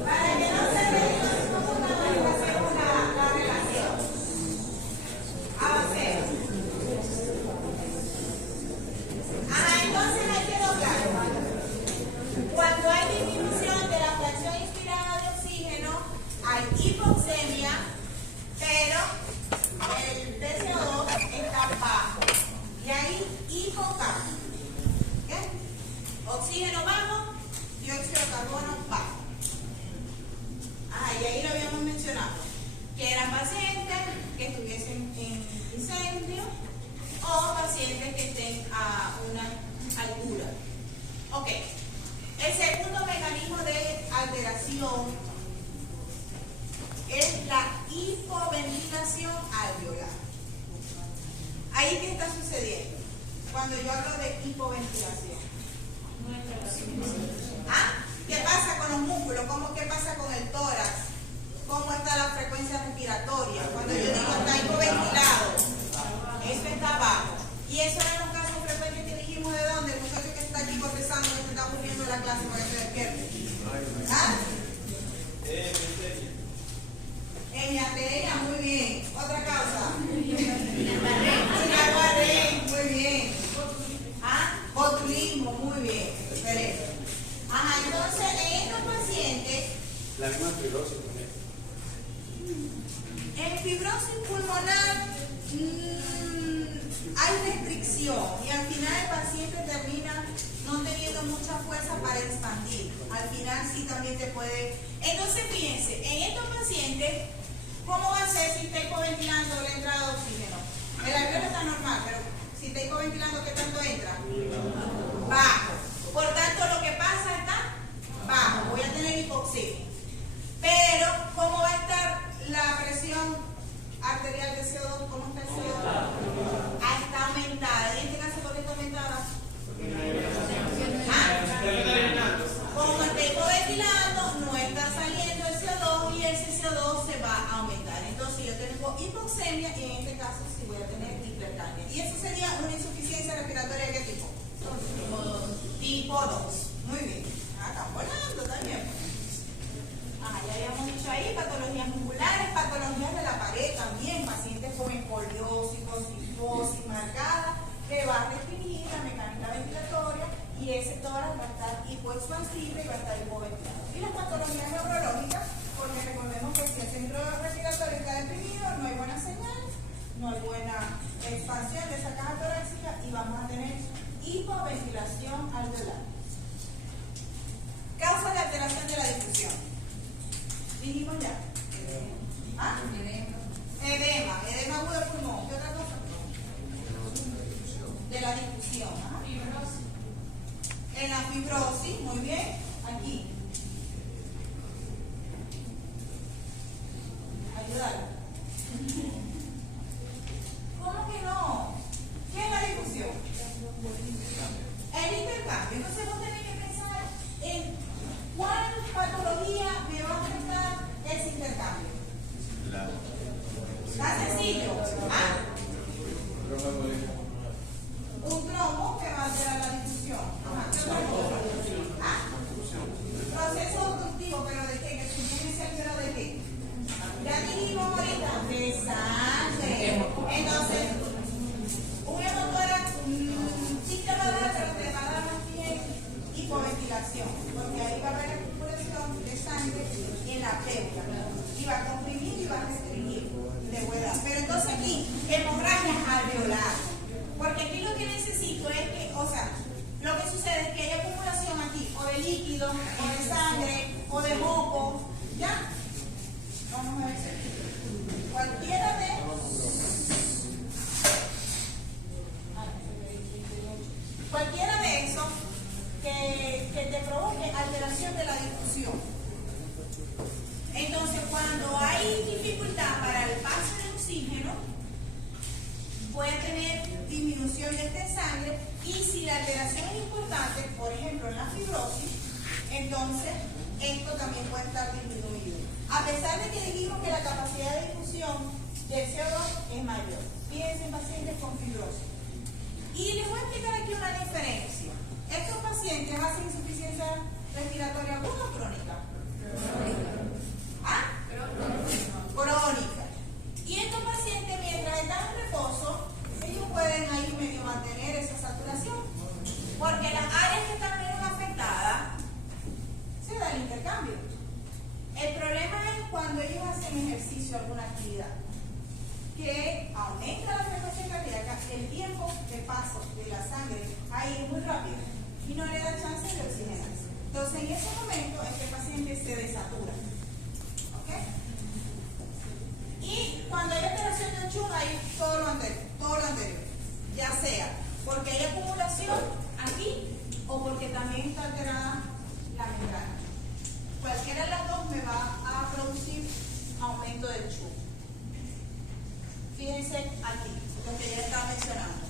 Para que no se vea hacemos la relación. Avancemos. Entonces ahí quedó claro. Cuando hay disminución de la fracción inspirada de oxígeno, hay hipoxemia, pero el PCO2 está bajo. Y hay hipocapnia. Oxígeno bajo, dióxido de carbono bajo. Y ahí lo habíamos mencionado, que eran pacientes que estuviesen en incendio o pacientes que estén a una altura. Ok. El segundo mecanismo de alteración es la hipoventilación alveolar. ¿Ahí qué está sucediendo? Cuando yo hablo de hipoventilación. ¿Qué pasa con los músculos? ¿Qué pasa con el tórax? ¿Cómo está la frecuencia respiratoria? Cuando yo digo está hipoventilado, eso está bajo. Y eso era un caso frecuente que dijimos de dónde, el muchacho que está aquí bostezando, que se está aburriendo la clase para que se despierte. Hemianteria, muy bien. Otra causa. Guillain-Barré, muy bien. Botulismo, muy bien. Excelente. Entonces, en estos pacientes La misma fibrosis también. En fibrosis pulmonar hay restricción y al final el paciente termina no teniendo mucha fuerza para expandir. Al final sí también te puede... Entonces fíjense, en estos pacientes, ¿cómo va a ser si está hipoventilando la entrada de oxígeno? El alveolo está normal, pero si está hipoventilando, ¿qué tanto entra? Bajo. Por tanto, lo que pasa está bajo. Voy a tener hipoxemia. Pero, ¿cómo va a estar la presión arterial de CO2? ¿Cómo está el CO2? Está aumentada. ¿Y en este caso por qué está aumentada? Como está hipoventilando, no está saliendo el CO2 y ese CO2 se va a aumentar. Entonces yo tengo hipoxemia y en este caso sí voy a tener hipercapnia. Y eso sería una insuficiencia respiratoria ¿de qué tipo? Tipo 2. Muy bien. Están volando también. Ya habíamos dicho ahí, patologías musculares, patologías de la pared también, pacientes con escoliosis, con cistosis marcada, que va a restringir la mecánica ventilatoria y ese tórax va a estar hipoexpansivo y va a estar hipoventilado. Y las patologías neurológicas, porque recordemos que si el centro respiratorio está deprimido, no hay buena señal, no hay buena expansión de esa caja torácica y vamos a tener hipoventilación alveolar. Causa de alteración de la difusión. Dijimos ya. ¿Ah? Edema agudo del pulmón. ¿Qué otra cosa? De la difusión. ¿Ah? En la fibrosis, muy bien. Aquí. Ayúdala. ¿Cómo que no? ¿Qué es la difusión? El intercambio. Entonces vos tenés que pensar en cuál patología me va a afectar ese intercambio. Está sencillo. ¿Ah? Un trombo que va a alterar la difusión. ¿Qué otra cosa? ¿Ah? Proceso obstructivo, pero ¿de qué? Que se tiene que alterar de qué. Ya dijimos ahorita, de sangre. Entonces, un hemotórax, un sistema de pero te va a dar más bien hipoventilación, porque ahí va a haber acumulación de sangre en la pleura y va a comprimir y va a restringir de hueá. Pero entonces aquí, hemorragia alveolar, porque aquí lo que necesito es que, o sea, lo que sucede es que hay acumulación aquí, o de líquido, o de sangre, o de moco, ¿ya? Vamos a ver si cualquiera de esos que te provoque alteración de la difusión. Entonces, cuando hay dificultad para el paso de oxígeno, puede tener disminución de esta sangre y si la alteración es importante, por ejemplo en la fibrosis, entonces esto también puede estar disminuido. A pesar de que dijimos que la capacidad de difusión del CO2 es mayor. Fíjense en pacientes con fibrosis. Y les voy a explicar aquí una diferencia. Estos pacientes hacen insuficiencia respiratoria aguda o crónica. ¿Ah? Crónica. Y estos pacientes, mientras están en reposo, ellos pueden ahí medio mantener esa saturación. Porque las áreas que están menos afectadas, se da el intercambio. El problema es cuando ellos hacen ejercicio, alguna actividad, que aumenta la frecuencia cardíaca, el tiempo de paso de la sangre ahí es muy rápido y no le da chance de oxigenarse. Entonces, en ese momento es que el paciente se desatura. ¿Ok? Y cuando hay alteración de Chun, hay todo lo anterior. Ya sea porque hay acumulación aquí o porque también está alterada la membrana. Cualquiera de las dos me va a producir aumento del Chun. Fíjense aquí, lo que ya estaba mencionando.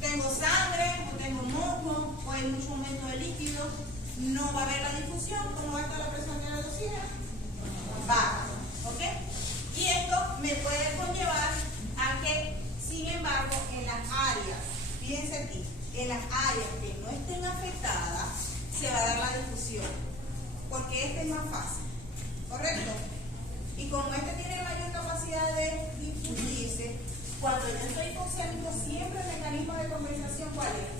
Tengo sangre, o tengo moco, o hay mucho aumento de líquido, no va a haber la difusión. ¿Cómo va a estar la presión de la oxígeno? Baja, ¿ok? Y esto me puede conllevar a que, sin embargo, en las áreas, fíjense aquí, en las áreas que no estén afectadas, se va a dar la difusión, porque este es más fácil, ¿correcto? Y como este tiene mayor capacidad de difundirse, cuando yo estoy hipoxémico, siempre el mecanismo de compensación, ¿cuál es?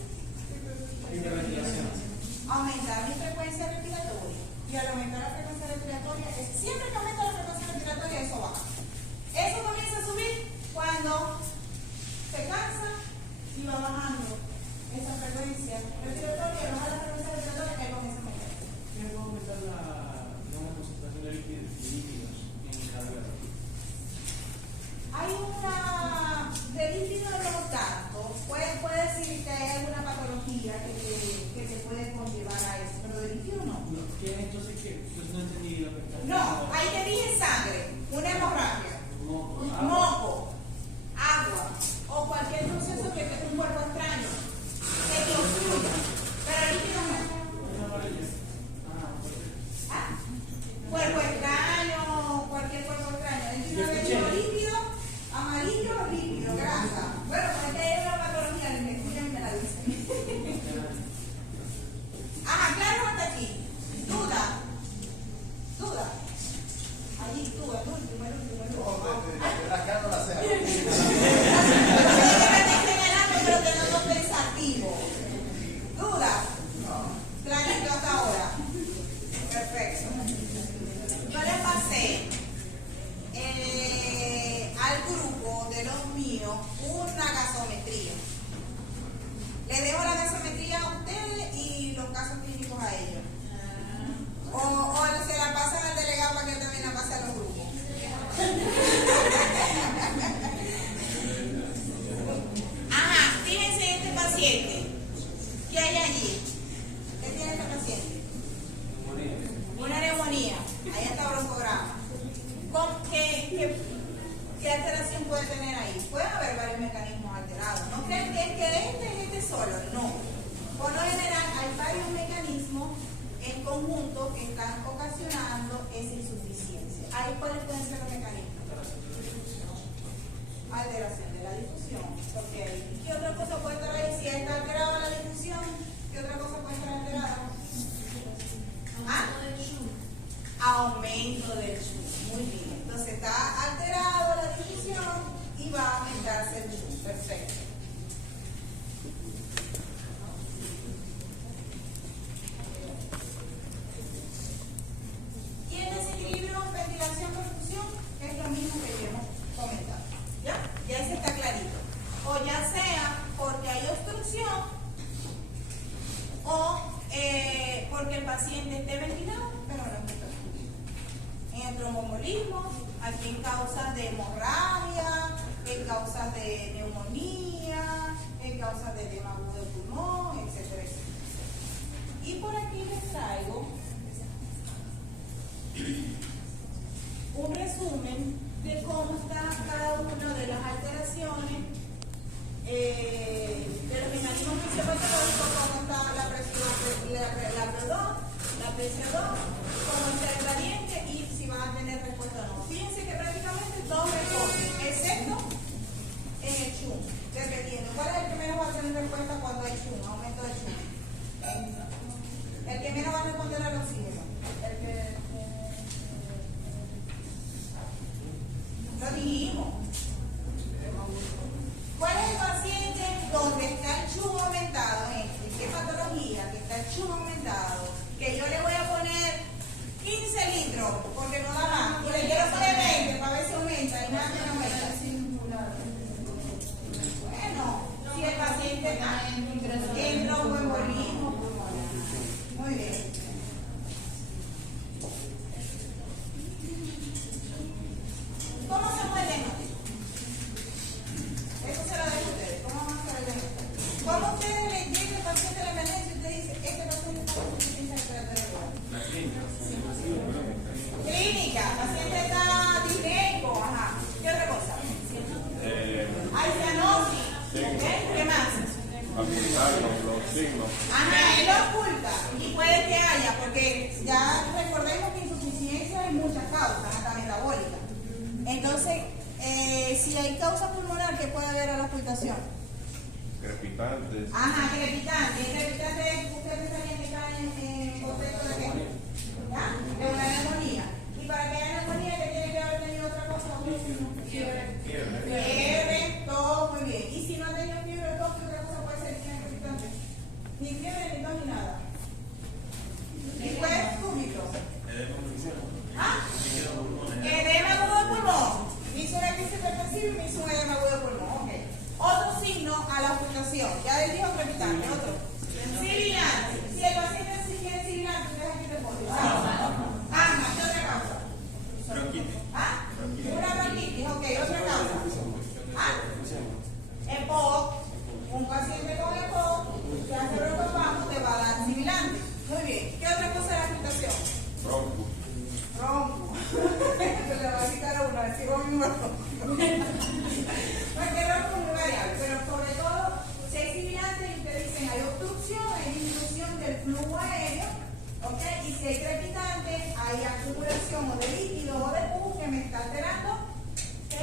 Aumentar mi frecuencia respiratoria. Y al aumentar la frecuencia respiratoria, Ahí cuáles pueden ser los mecanismos. Alteración de la difusión. Okay. ¿Qué otra cosa puede estar ahí? Si está alterada la difusión, ¿qué otra cosa puede estar alterada? ¿Ah? Aumento del zoom. Muy bien. Entonces está alterado la difusión y va a aumentarse el zoom. Perfecto. Y el desequilibrio ventilación-perfusión es lo mismo que ya hemos comentado. ¿Ya? Ya ese está clarito. O ya sea porque hay obstrucción o porque el paciente esté ventilado, pero no está funcionando. En el tromboembolismo, aquí en causas de hemorragia, en causas de neumonía, en causas de edema agudo de pulmón, etcétera, etcétera. Y por aquí les traigo un resumen de cómo está cada una de las alteraciones de los mecanismos fisiopatológicos, cómo está la presión, la PCO2, cómo está el gradiente y si van a tener respuesta o no. Fíjense que prácticamente todos responden, excepto en el CHUM. Repitiendo, ¿cuál es el que menos va a tener respuesta cuando hay CHUM? Aumento de CHUM. El que menos va a responder al oxígeno. El que lo dijimos. ¿Cuál es el paciente donde está el CHUM aumentado? ¿Qué patología? Que está el CHUM aumentado. Que yo le voy a poner 15 litros porque no da más. Y le quiero poner 20 para ver si aumenta y nada que no aumenta. Bueno, si el paciente está en tromboembolismo pulmonar. Muy bien. ¿Cómo se mueve el diagnóstico? Eso se lo dejo a ustedes. ¿Cómo vamos a hacer el diagnóstico? ¿Cómo ustedes le llegan al paciente a la emergencia y usted dice, este paciente está con insuficiencia respiratoria? La clínica. Clínica, paciente está disneico, ajá. ¿Qué otra cosa? Hay cianosis. ¿Ok? ¿Qué más? Ocultarnos los signos. Ajá, él lo oculta. Y puede que haya, porque ya recordemos que insuficiencia hay muchas causas, hasta metabólicas. Entonces, si hay causa pulmonar, ¿qué puede haber a la ocultación? Crepitantes. Ajá, crepitante. ¿El crepitante usted pensaría que está en contexto de qué? ¿Ya? De una neumonía. Y para que haya neumonía, ¿qué tiene que haber tenido otra cosa? Fiebre, todo muy bien. Y si no ha tenido fiebre, todo, ¿qué otra cosa puede ser que sea crepitante? Ni fiebre, ni tos, ni nada. Ni fue súbito. ¿Ah? Edema agudo de pulmón. Me hizo una crisis hipertensiva y me hizo un edema agudo de pulmón. Ok. Otro signo a la ocultación. Ya él dijo crepitante. Otro. Sibilante. Si el paciente si quiere sibilante, ustedes aquí te ponen. Asma. ¿Qué otra causa? Bronquitis. ¿Ah? Una bronquitis. Ok. Otra causa. ¿Ah? EPOC. Un paciente con EPOC que hace broncoespasmo te va a dar sibilante. Muy bien. ¿Qué otra cosa de la ocultación? Bronco. Rompo. Le va a quitar a una, si vos mismo rompo. Porque rompo es muy variable, pero sobre todo, si hay sibilantes y ustedes dicen hay obstrucción, hay disminución del flujo aéreo, ¿ok? Y si hay crepitante, hay acumulación o de líquido o de pus que me está alterando, ¿qué?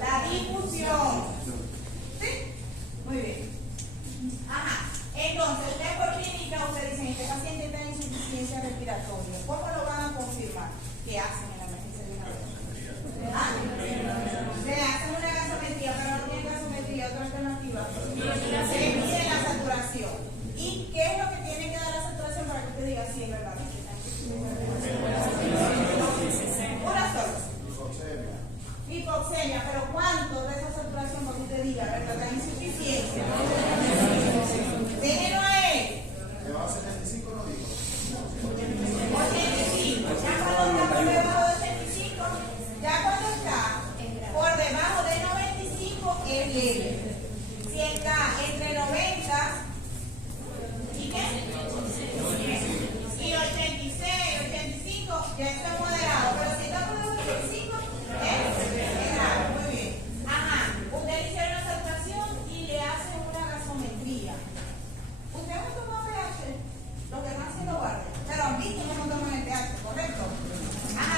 La difusión. ¿Sí? Muy bien. Ajá. Entonces, ustedes por clínica, ustedes dicen, este paciente está en insuficiencia respiratoria. ¿Cómo lo van a confirmar? ¿Qué hacen en la emergencia de una vez? ¿Ah? Le hacen una gasometría, pero no tienen gasometría, otra alternativa. Se mide la saturación. ¿Y qué es lo que tiene que dar la saturación para que usted diga sí, es verdad? Una sola. Hipoxemia, pero ¿cuánto de esa saturación para que usted diga, verdad? La insuficiencia. Déjenlo a él. ¿Me va a 75 no digo? 85. Ya cuando está por debajo de 85, ya cuando está por debajo de 95 es leve. Si está entre 90 y qué? Y 86, 85, ya está moderado. Pero si está por debajo de 85, es grave. Muy bien. Ajá. Usted le hicieron la saturación y le hacen una gasometría. Usted no tomó pH, los demás sí lo guardan. Pero han visto cómo toman el pH, ¿correcto? Ajá.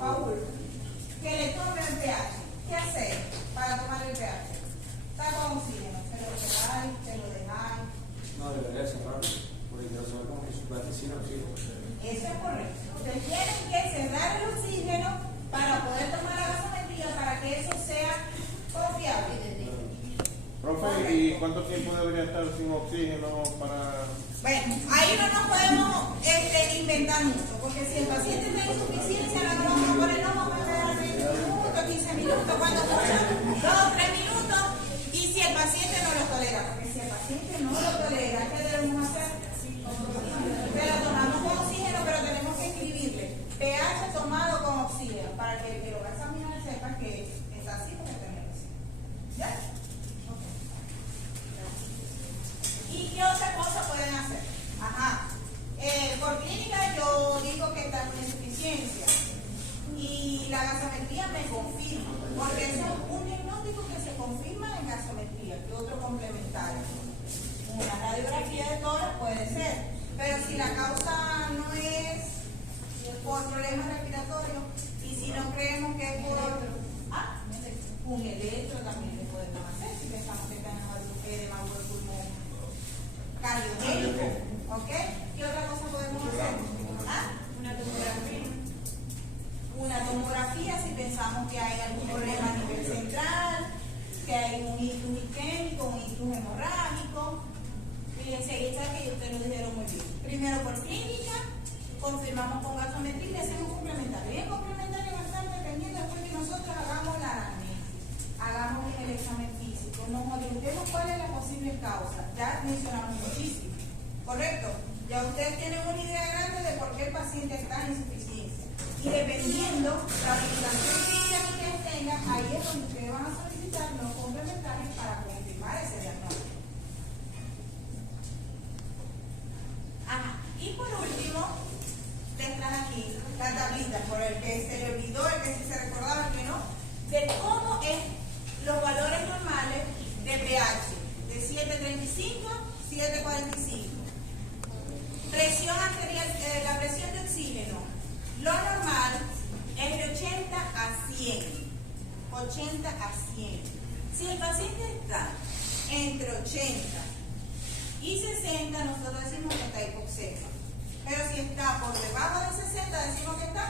Paul, que le tome el pH. ¿Qué hacer para tomar el pH? Está con oxígeno. Se lo pegáis, se lo dejáis. No, debería cerrarlo, porque no se va como que su pH sin oxígeno. Eso es correcto. Ustedes tienen que cerrar el oxígeno para poder tomar la gasometría para que eso sea confiable. Profe, ¿y cuánto tiempo debería estar sin oxígeno para...? Bueno, ahí no nos podemos inventar mucho, porque si el paciente está en insuficiencia, la vamos a poner, no vamos a esperar 20 minutos, 15 minutos, cuando mucho, 2 o 3 minutos, y si el paciente no lo tolera, porque si el paciente no lo tolera, ¿qué debemos hacer? Se lo tomamos con oxígeno, pero tenemos que escribirle pH tomado con oxígeno, para que el que lo va a examinar sepa que está así porque tiene oxígeno. ¿Ya? ¿Y qué otra cosa pueden hacer? Ajá. Por clínica yo digo que está en insuficiencia y la gasometría me confirma, porque eso es un diagnóstico que se confirma en gasometría, que otro complementario. Una radiografía de tórax puede ser, pero si la causa no es por problemas respiratorios y si no creemos que es por un electro también le podemos hacer si pensamos que tenemos algo de mago de pulmón cardiogénico, ¿ok? ¿Qué otra cosa podemos hacer? Una tomografía. Una tomografía si pensamos que hay algún problema a nivel central, que hay un ictus isquémico, un ictus hemorrágico. Fíjense, ahí está que ustedes lo dijeron muy bien. Primero por clínica, confirmamos con gasometría y le hacemos complementario. Y es complementario bastante dependiendo después que nosotros hagamos la anamnesis, hagamos el examen físico, nos orientemos cuál es la posible causa. Ya mencionamos muchísimo, ¿correcto? Ya ustedes tienen una idea grande de por qué el paciente está en insuficiencia. Y dependiendo la orientación clínica que ustedes tengan, ahí es donde ustedes van a solicitar los complementarios para confirmar ese diagnóstico. Ajá. Y por último, les traje aquí la tablita por el que se le olvidó, el que sí se recordaba, el que no, de cómo es los valores normales de pH, de 7.35, 7.45. Presión arterial, la presión de oxígeno, lo normal es de 80 a 100. 80 a 100. Si el paciente está entre 80 y 60, nosotros decimos que está hipoxemia. Pero si está por debajo de 60, decimos que está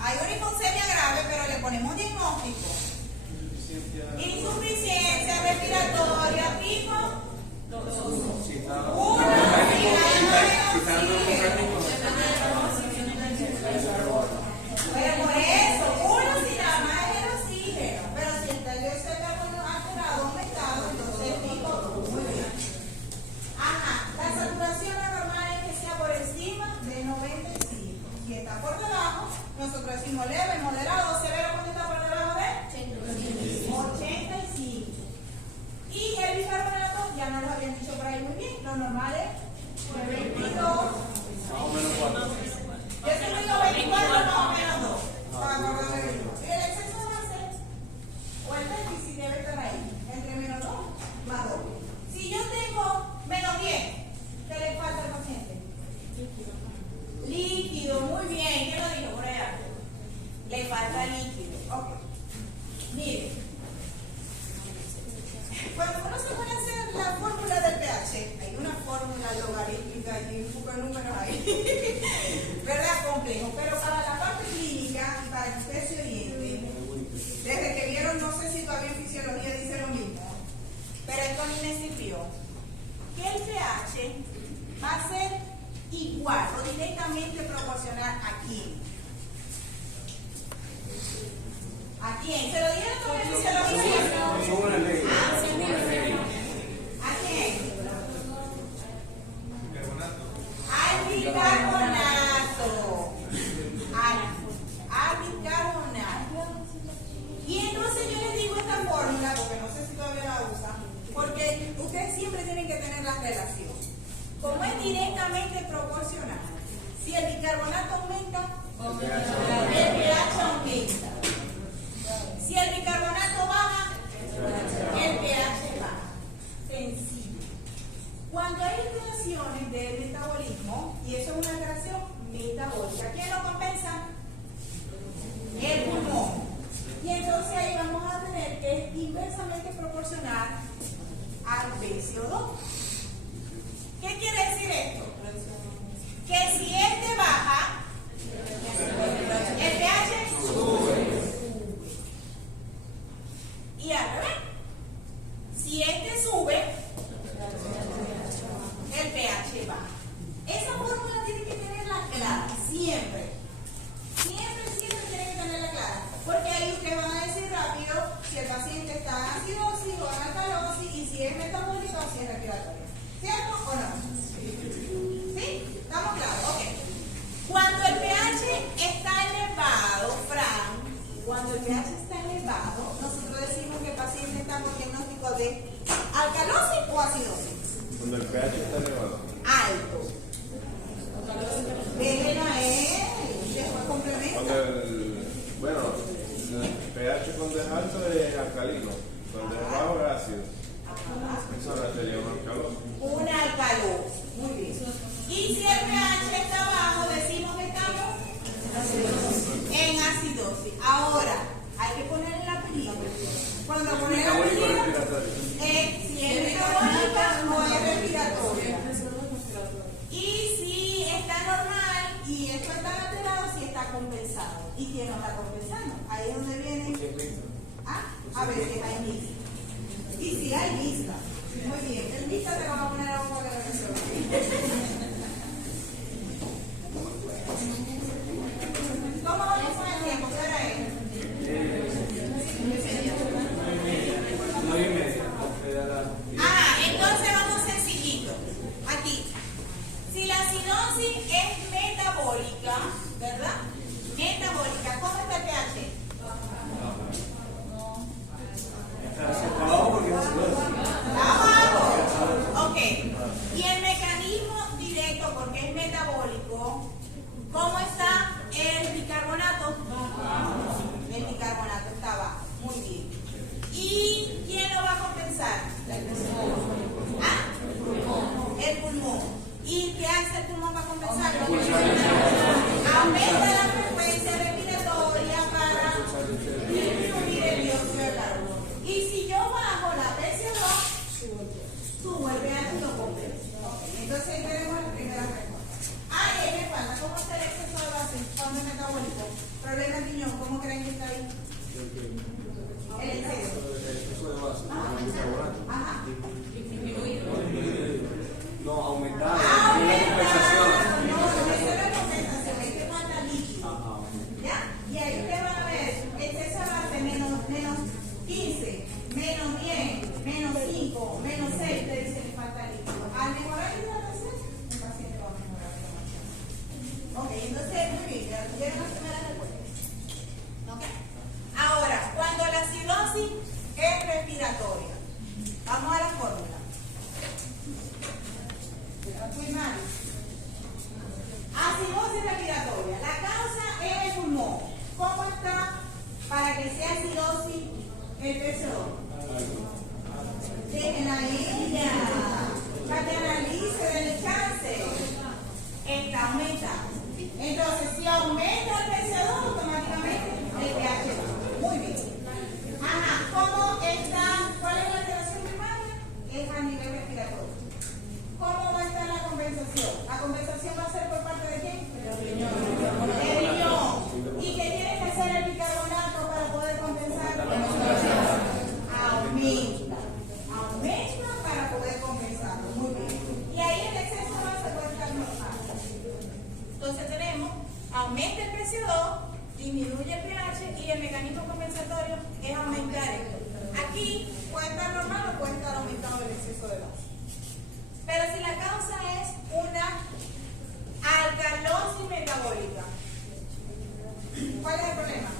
hay una hipoxemia grave, pero le ponemos diagnóstico. Insuficiencia respiratoria tipo 1. Si pero por eso, 1 si nada más es el oxígeno. Pero si el dióxido de carbono alterado, aumentado, entonces tipo muy bien. Ajá, la saturación normal es que sea por encima de 95. Si está por debajo, nosotros decimos leve, moderado, severo, cuando está por debajo de 85. Y el bicarbonato, ya nos lo habían dicho por ahí muy bien, lo normal es 22. Más o menos 4. Yo siempre digo 24 más o menos 2. Para acordarme de eso. Y el exceso de base o el déficit debe estar ahí, entre menos 2 más 2. Si yo tengo menos 10, ¿qué le falta al paciente? Líquido, muy bien. ¿Qué lo dijo por allá? Le falta líquido. Ok. Miren. Cuando uno se pone a hacer la fórmula del pH, hay una fórmula logarítmica y un poco de números ahí, ¿verdad? Complejo. Pero para la parte clínica y para que usted se oriente, desde que vieron, no sé si todavía en fisiología dice lo mismo, pero esto a mí me sirvió, que el pH va a ser igual o directamente proporcional a quién. ¿A quién? ¿Se lo dieron con el fisiología? Son una ley. ¿A quién? Bicarbonato. Al bicarbonato. Al bicarbonato. Y entonces yo les digo esta fórmula, porque no sé si todavía la usan, porque ustedes siempre tienen que tener la relación. Como es directamente proporcional, si el bicarbonato aumenta, el pH aumenta. Si el bicarbonato baja, el pH baja. Sencillo. Cuando hay alteraciones del metabolismo, y eso es una alteración metabólica. ¿Quién lo compensa? El pulmón. Y entonces ahí vamos a tener que es inversamente proporcional al PCO2. ¿Qué quiere decir esto? Que si este baja, el pH sube. Y al revés. Si este sube, el pH baja. Esa fórmula tiene que tenerla clara, siempre. Siempre tiene que tenerla clara. Porque ahí ustedes van a decir rápido si el paciente está en acidosis o en alcalosis y si es metabólico o si es respiratorio. ¿Cierto o no? ¿Sí? ¿Estamos claros? Ok. Cuando el pH está elevado, Fran, cuando el pH está elevado, nosotros decimos que el paciente está con diagnóstico de alcalosis o acidosis. Cuando el pH está elevado. Alto. Déjenlo a él. Después complementa. Bueno, el pH cuando es alto es alcalino, cuando es bajo es ácido. Eso ahora sería un alcalosis. Una alcalosis. Muy bien. Y si el pH está bajo, decimos que estamos en acidosis. Ahora, hay que ponerle la película. Cuando ponemos la película, si es metabólica o es respiratoria. Y si está normal y esto está alterado, si está compensado. ¿Y quién no está compensando? Ahí es donde viene. A ver si hay mixta. Y si hay mixta. Muy bien. El mixta te lo va a poner a un poco de versión. ¿Cómo vamos con el tiempo? ¿Qué hora es? 9:30. Entonces vamos sencillito. Aquí. Si la acidosis es metabólica, ¿verdad? Metabólica, ¿cómo está el pH? Está abajo porque es acidosis. Abajo. Ok. Y el mecanismo directo, porque es metabólico, ¿cómo está el bicarbonato? El bicarbonato está abajo. Muy bien. ¿Y quién lo va a compensar? El pulmón. ¿Y qué hace el pulmón para compensarlo? Aumenta la frecuencia respiratoria para disminuir el dióxido de carbono. Y si yo bajo la PCO2, subo el pH y lo compensa. Entonces ahí tenemos la primera respuesta. Ahí me falta, ¿cómo está el exceso de base cuando es metabólico? Problema de riñón, ¿cómo creen que está ahí? El exceso. El exceso de base. Ajá. No, aumentar. Es la compensación. No, eso no es compensación, es que falta líquido. ¿Ya? Y ahí ustedes van a ver, exceso de base menos 15, menos 10, menos 5, menos 6, te dice que falta líquido. Al mejorar la hidratación, el paciente va a mejorar la hidratación. Ok, entonces, muy bien, ya tuvieron las primeras respuestas. ¿Ok? Ahora, cuando la acidosis es respiratoria, vamos a la fórmula. Acidosis respiratoria. La causa es el pulmón. ¿Cómo está para que sea acidosis el PCO2? Déjenla ella. Para que analice del cáncer. Está aumentando. Entonces, si aumenta el PCO2, automáticamente el pH baja. Muy bien. Ajá. ¿Cómo está? ¿Cuál es la alteración primaria? Es a nivel respiratorio. ¿Cómo va a estar la compensación? La compensación va a ser por parte de quién? El riñón. ¿Y qué tiene que hacer el bicarbonato para poder compensar? Aumenta. Aumenta para poder compensarlo. Muy bien. Y ahí el exceso de base puede estar normal. Entonces tenemos, aumenta el PCO2, disminuye el pH y el mecanismo compensatorio es aumentar esto. Aquí puede estar normal o puede estar aumentado el exceso de base. Pero si la causa es una alcalosis metabólica, ¿cuál es el problema?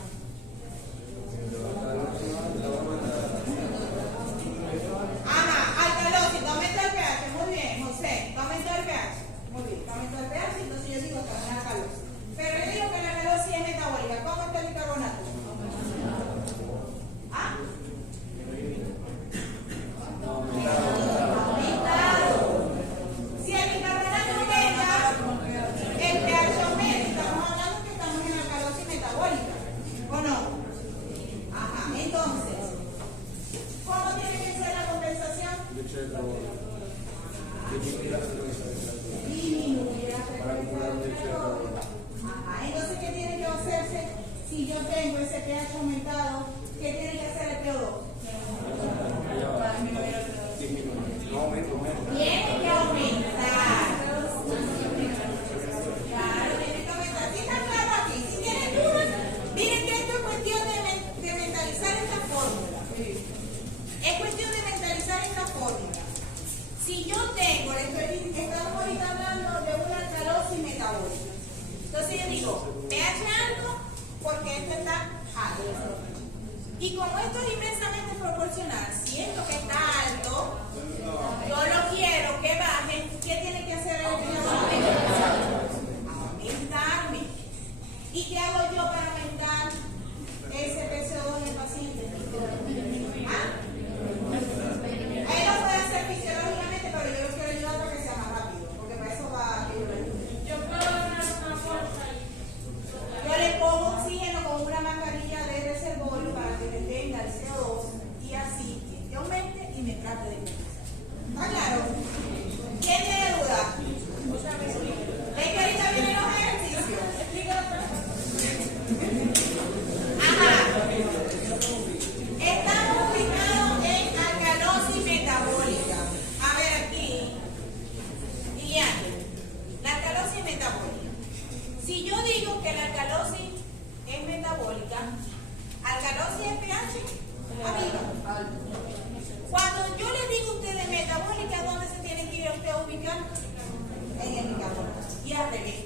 Alcalosis, aumenta el pH, muy bien, José, aumenta el pH, muy bien, aumenta el pH, entonces yo digo que es una alcalosis. Pero yo digo que la alcalosis es metabólica, ¿cómo está el bicarbonato? Aumentado. Si el bicarbonato aumenta, digo pH alto porque esto está alto. Y como esto es inversamente proporcional, si esto que está alto, yo lo quiero que baje, ¿qué tiene que hacer el aumentarme? ¿Y qué hago yo para aumentar ese PCO2 en el paciente? ¿Ah? Él lo puede hacer fisiológicamente, pero yo lo quiero ayudar para que sea más rápido, porque para eso va a que yo lo ayude. Yo puedo dar una fuerza y Yo le pongo oxígeno con una mascarilla de reservorio para que retenga el CO2 y así que aumente y me trate de compensar. ¿Está claro? ¿Quién tiene duda? ¿Ven que ahorita vienen los ejercicios? Ajá. Estamos ubicados en alcalosis metabólica. A ver aquí. Liliana, la alcalosis metabólica. Si yo digo que la alcalosis es metabólica, alcalosis es pH arriba. Cuando yo le digo a ustedes metabólica, ¿dónde se tienen que ir a ustedes a ubicar? En el bicarbonato. Y al revés.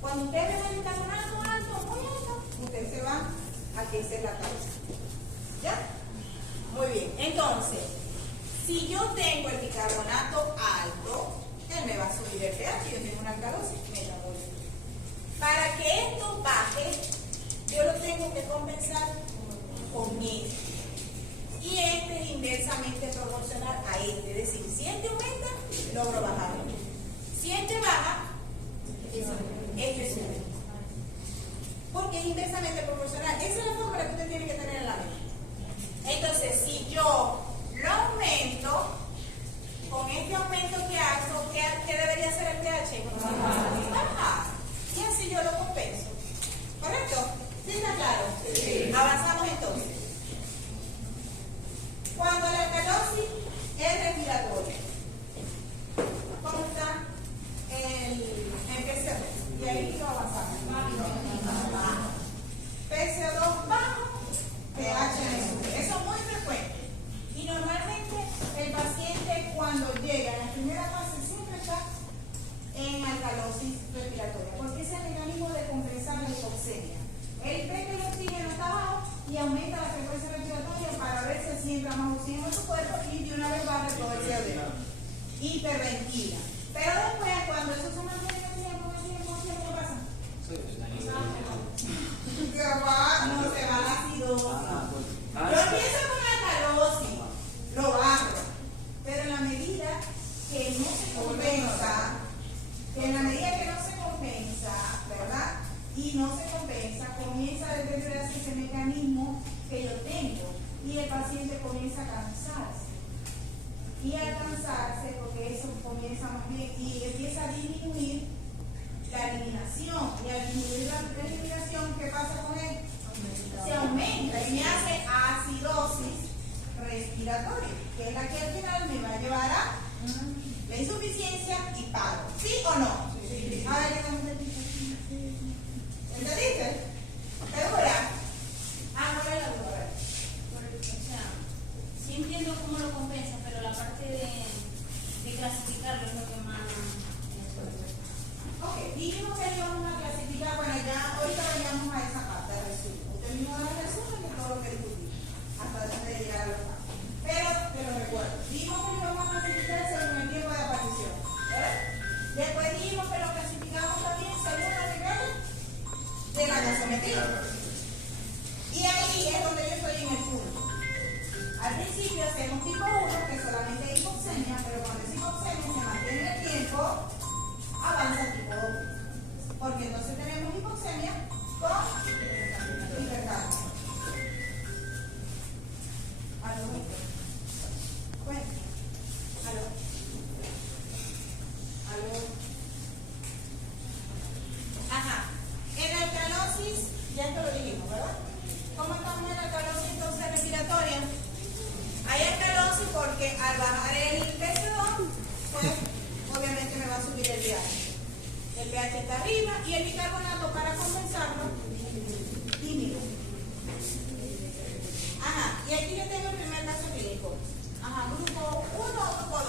Cuando ustedes ven el bicarbonato alto, muy alto, ustedes se van a que esa es la causa. ¿Ya? Muy bien. Entonces, si yo tengo el bicarbonato alto, él me va a subir el pH. Yo tengo una alcalosis metabólica. Para que esto baje, yo lo tengo que compensar con miel. Y este es inversamente proporcional a este. Es decir, si este aumenta, logro bajarlo. Si este baja, este sube. Porque es inversamente proporcional. Esa es la fórmula que usted tiene que tener en la mente. Entonces, si yo lo aumento, con este aumento que hago, ¿qué debería ser el pH? Baja. Y así yo lo compenso. ¿Correcto? ¿Sí está claro? Sí. Avanzamos entonces. Cuando la alcalosis es respiratoria, ¿cómo está el PCO2? Y ahí lo avanzamos. Bajo. PCO2 bajo, pH sube. Eso es muy frecuente. Y normalmente el paciente cuando llega en la primera fase siempre está en alcalosis respiratoria, porque ese es el mecanismo de compensar la hipoxemia. Él ve que el oxígeno está bajo y aumenta la frecuencia respiratoria para ver si entra más oxígeno en su cuerpo y de una vez baja todo el CO2. Hiperventila. Pero después, cuando eso se mantiene ¿qué pasa? No se va la acidosis. Yo empiezo con alcalosis, lo bajo, pero en la medida que no se compensa, ¿verdad? Y no se compensa, comienza a deteriorarse ese mecanismo que yo tengo y el paciente comienza a cansarse. Y a cansarse, porque eso comienza más bien, y empieza a disminuir la eliminación. Y al disminuir la eliminación, ¿qué pasa con él? Se aumenta y me hace acidosis respiratoria, que es la que al final me va a llevar a la insuficiencia y paro. ¿Sí o no? Sí. A ver, ¿entendiste? ¿Segura? ¿Cuál es la duda? O sea, sí entiendo cómo lo compensa, pero la parte de clasificarlo es lo que más Ok, dijimos que íbamos a clasificar, bueno, ya ahorita vayamos a esa parte del resumen. Usted mismo da el resumen de todo lo que discutimos, hasta después de llegar a la parte. Pero, te lo recuerdo, dijimos que lo íbamos a clasificar según el tiempo de aparición, ¿verdad? Después dijimos que lo clasificamos también según los niveles de la gasometría. Y ahí es donde yo estoy en el punto. Al principio hacemos tipo 1, que solamente hay hipoxemia, pero cuando es hipoxemia se mantiene el tiempo, avanza al tipo 2. Porque entonces tenemos hipoxemia con hipercalcio. ¿Aló? Bueno. ¿Aló? ¿Aló? Ajá. En la alcalosis, ya esto lo dijimos, ¿verdad? ¿Cómo estamos en la alcalosis entonces respiratoria? Hay alcalosis porque al bajar el PCO2, pues obviamente me va a subir el pH. El pH está arriba y el bicarbonato para compensarlo disminuye. Ajá, y aquí yo tengo el primer caso clínico. Ajá, grupo 1 o grupo 2.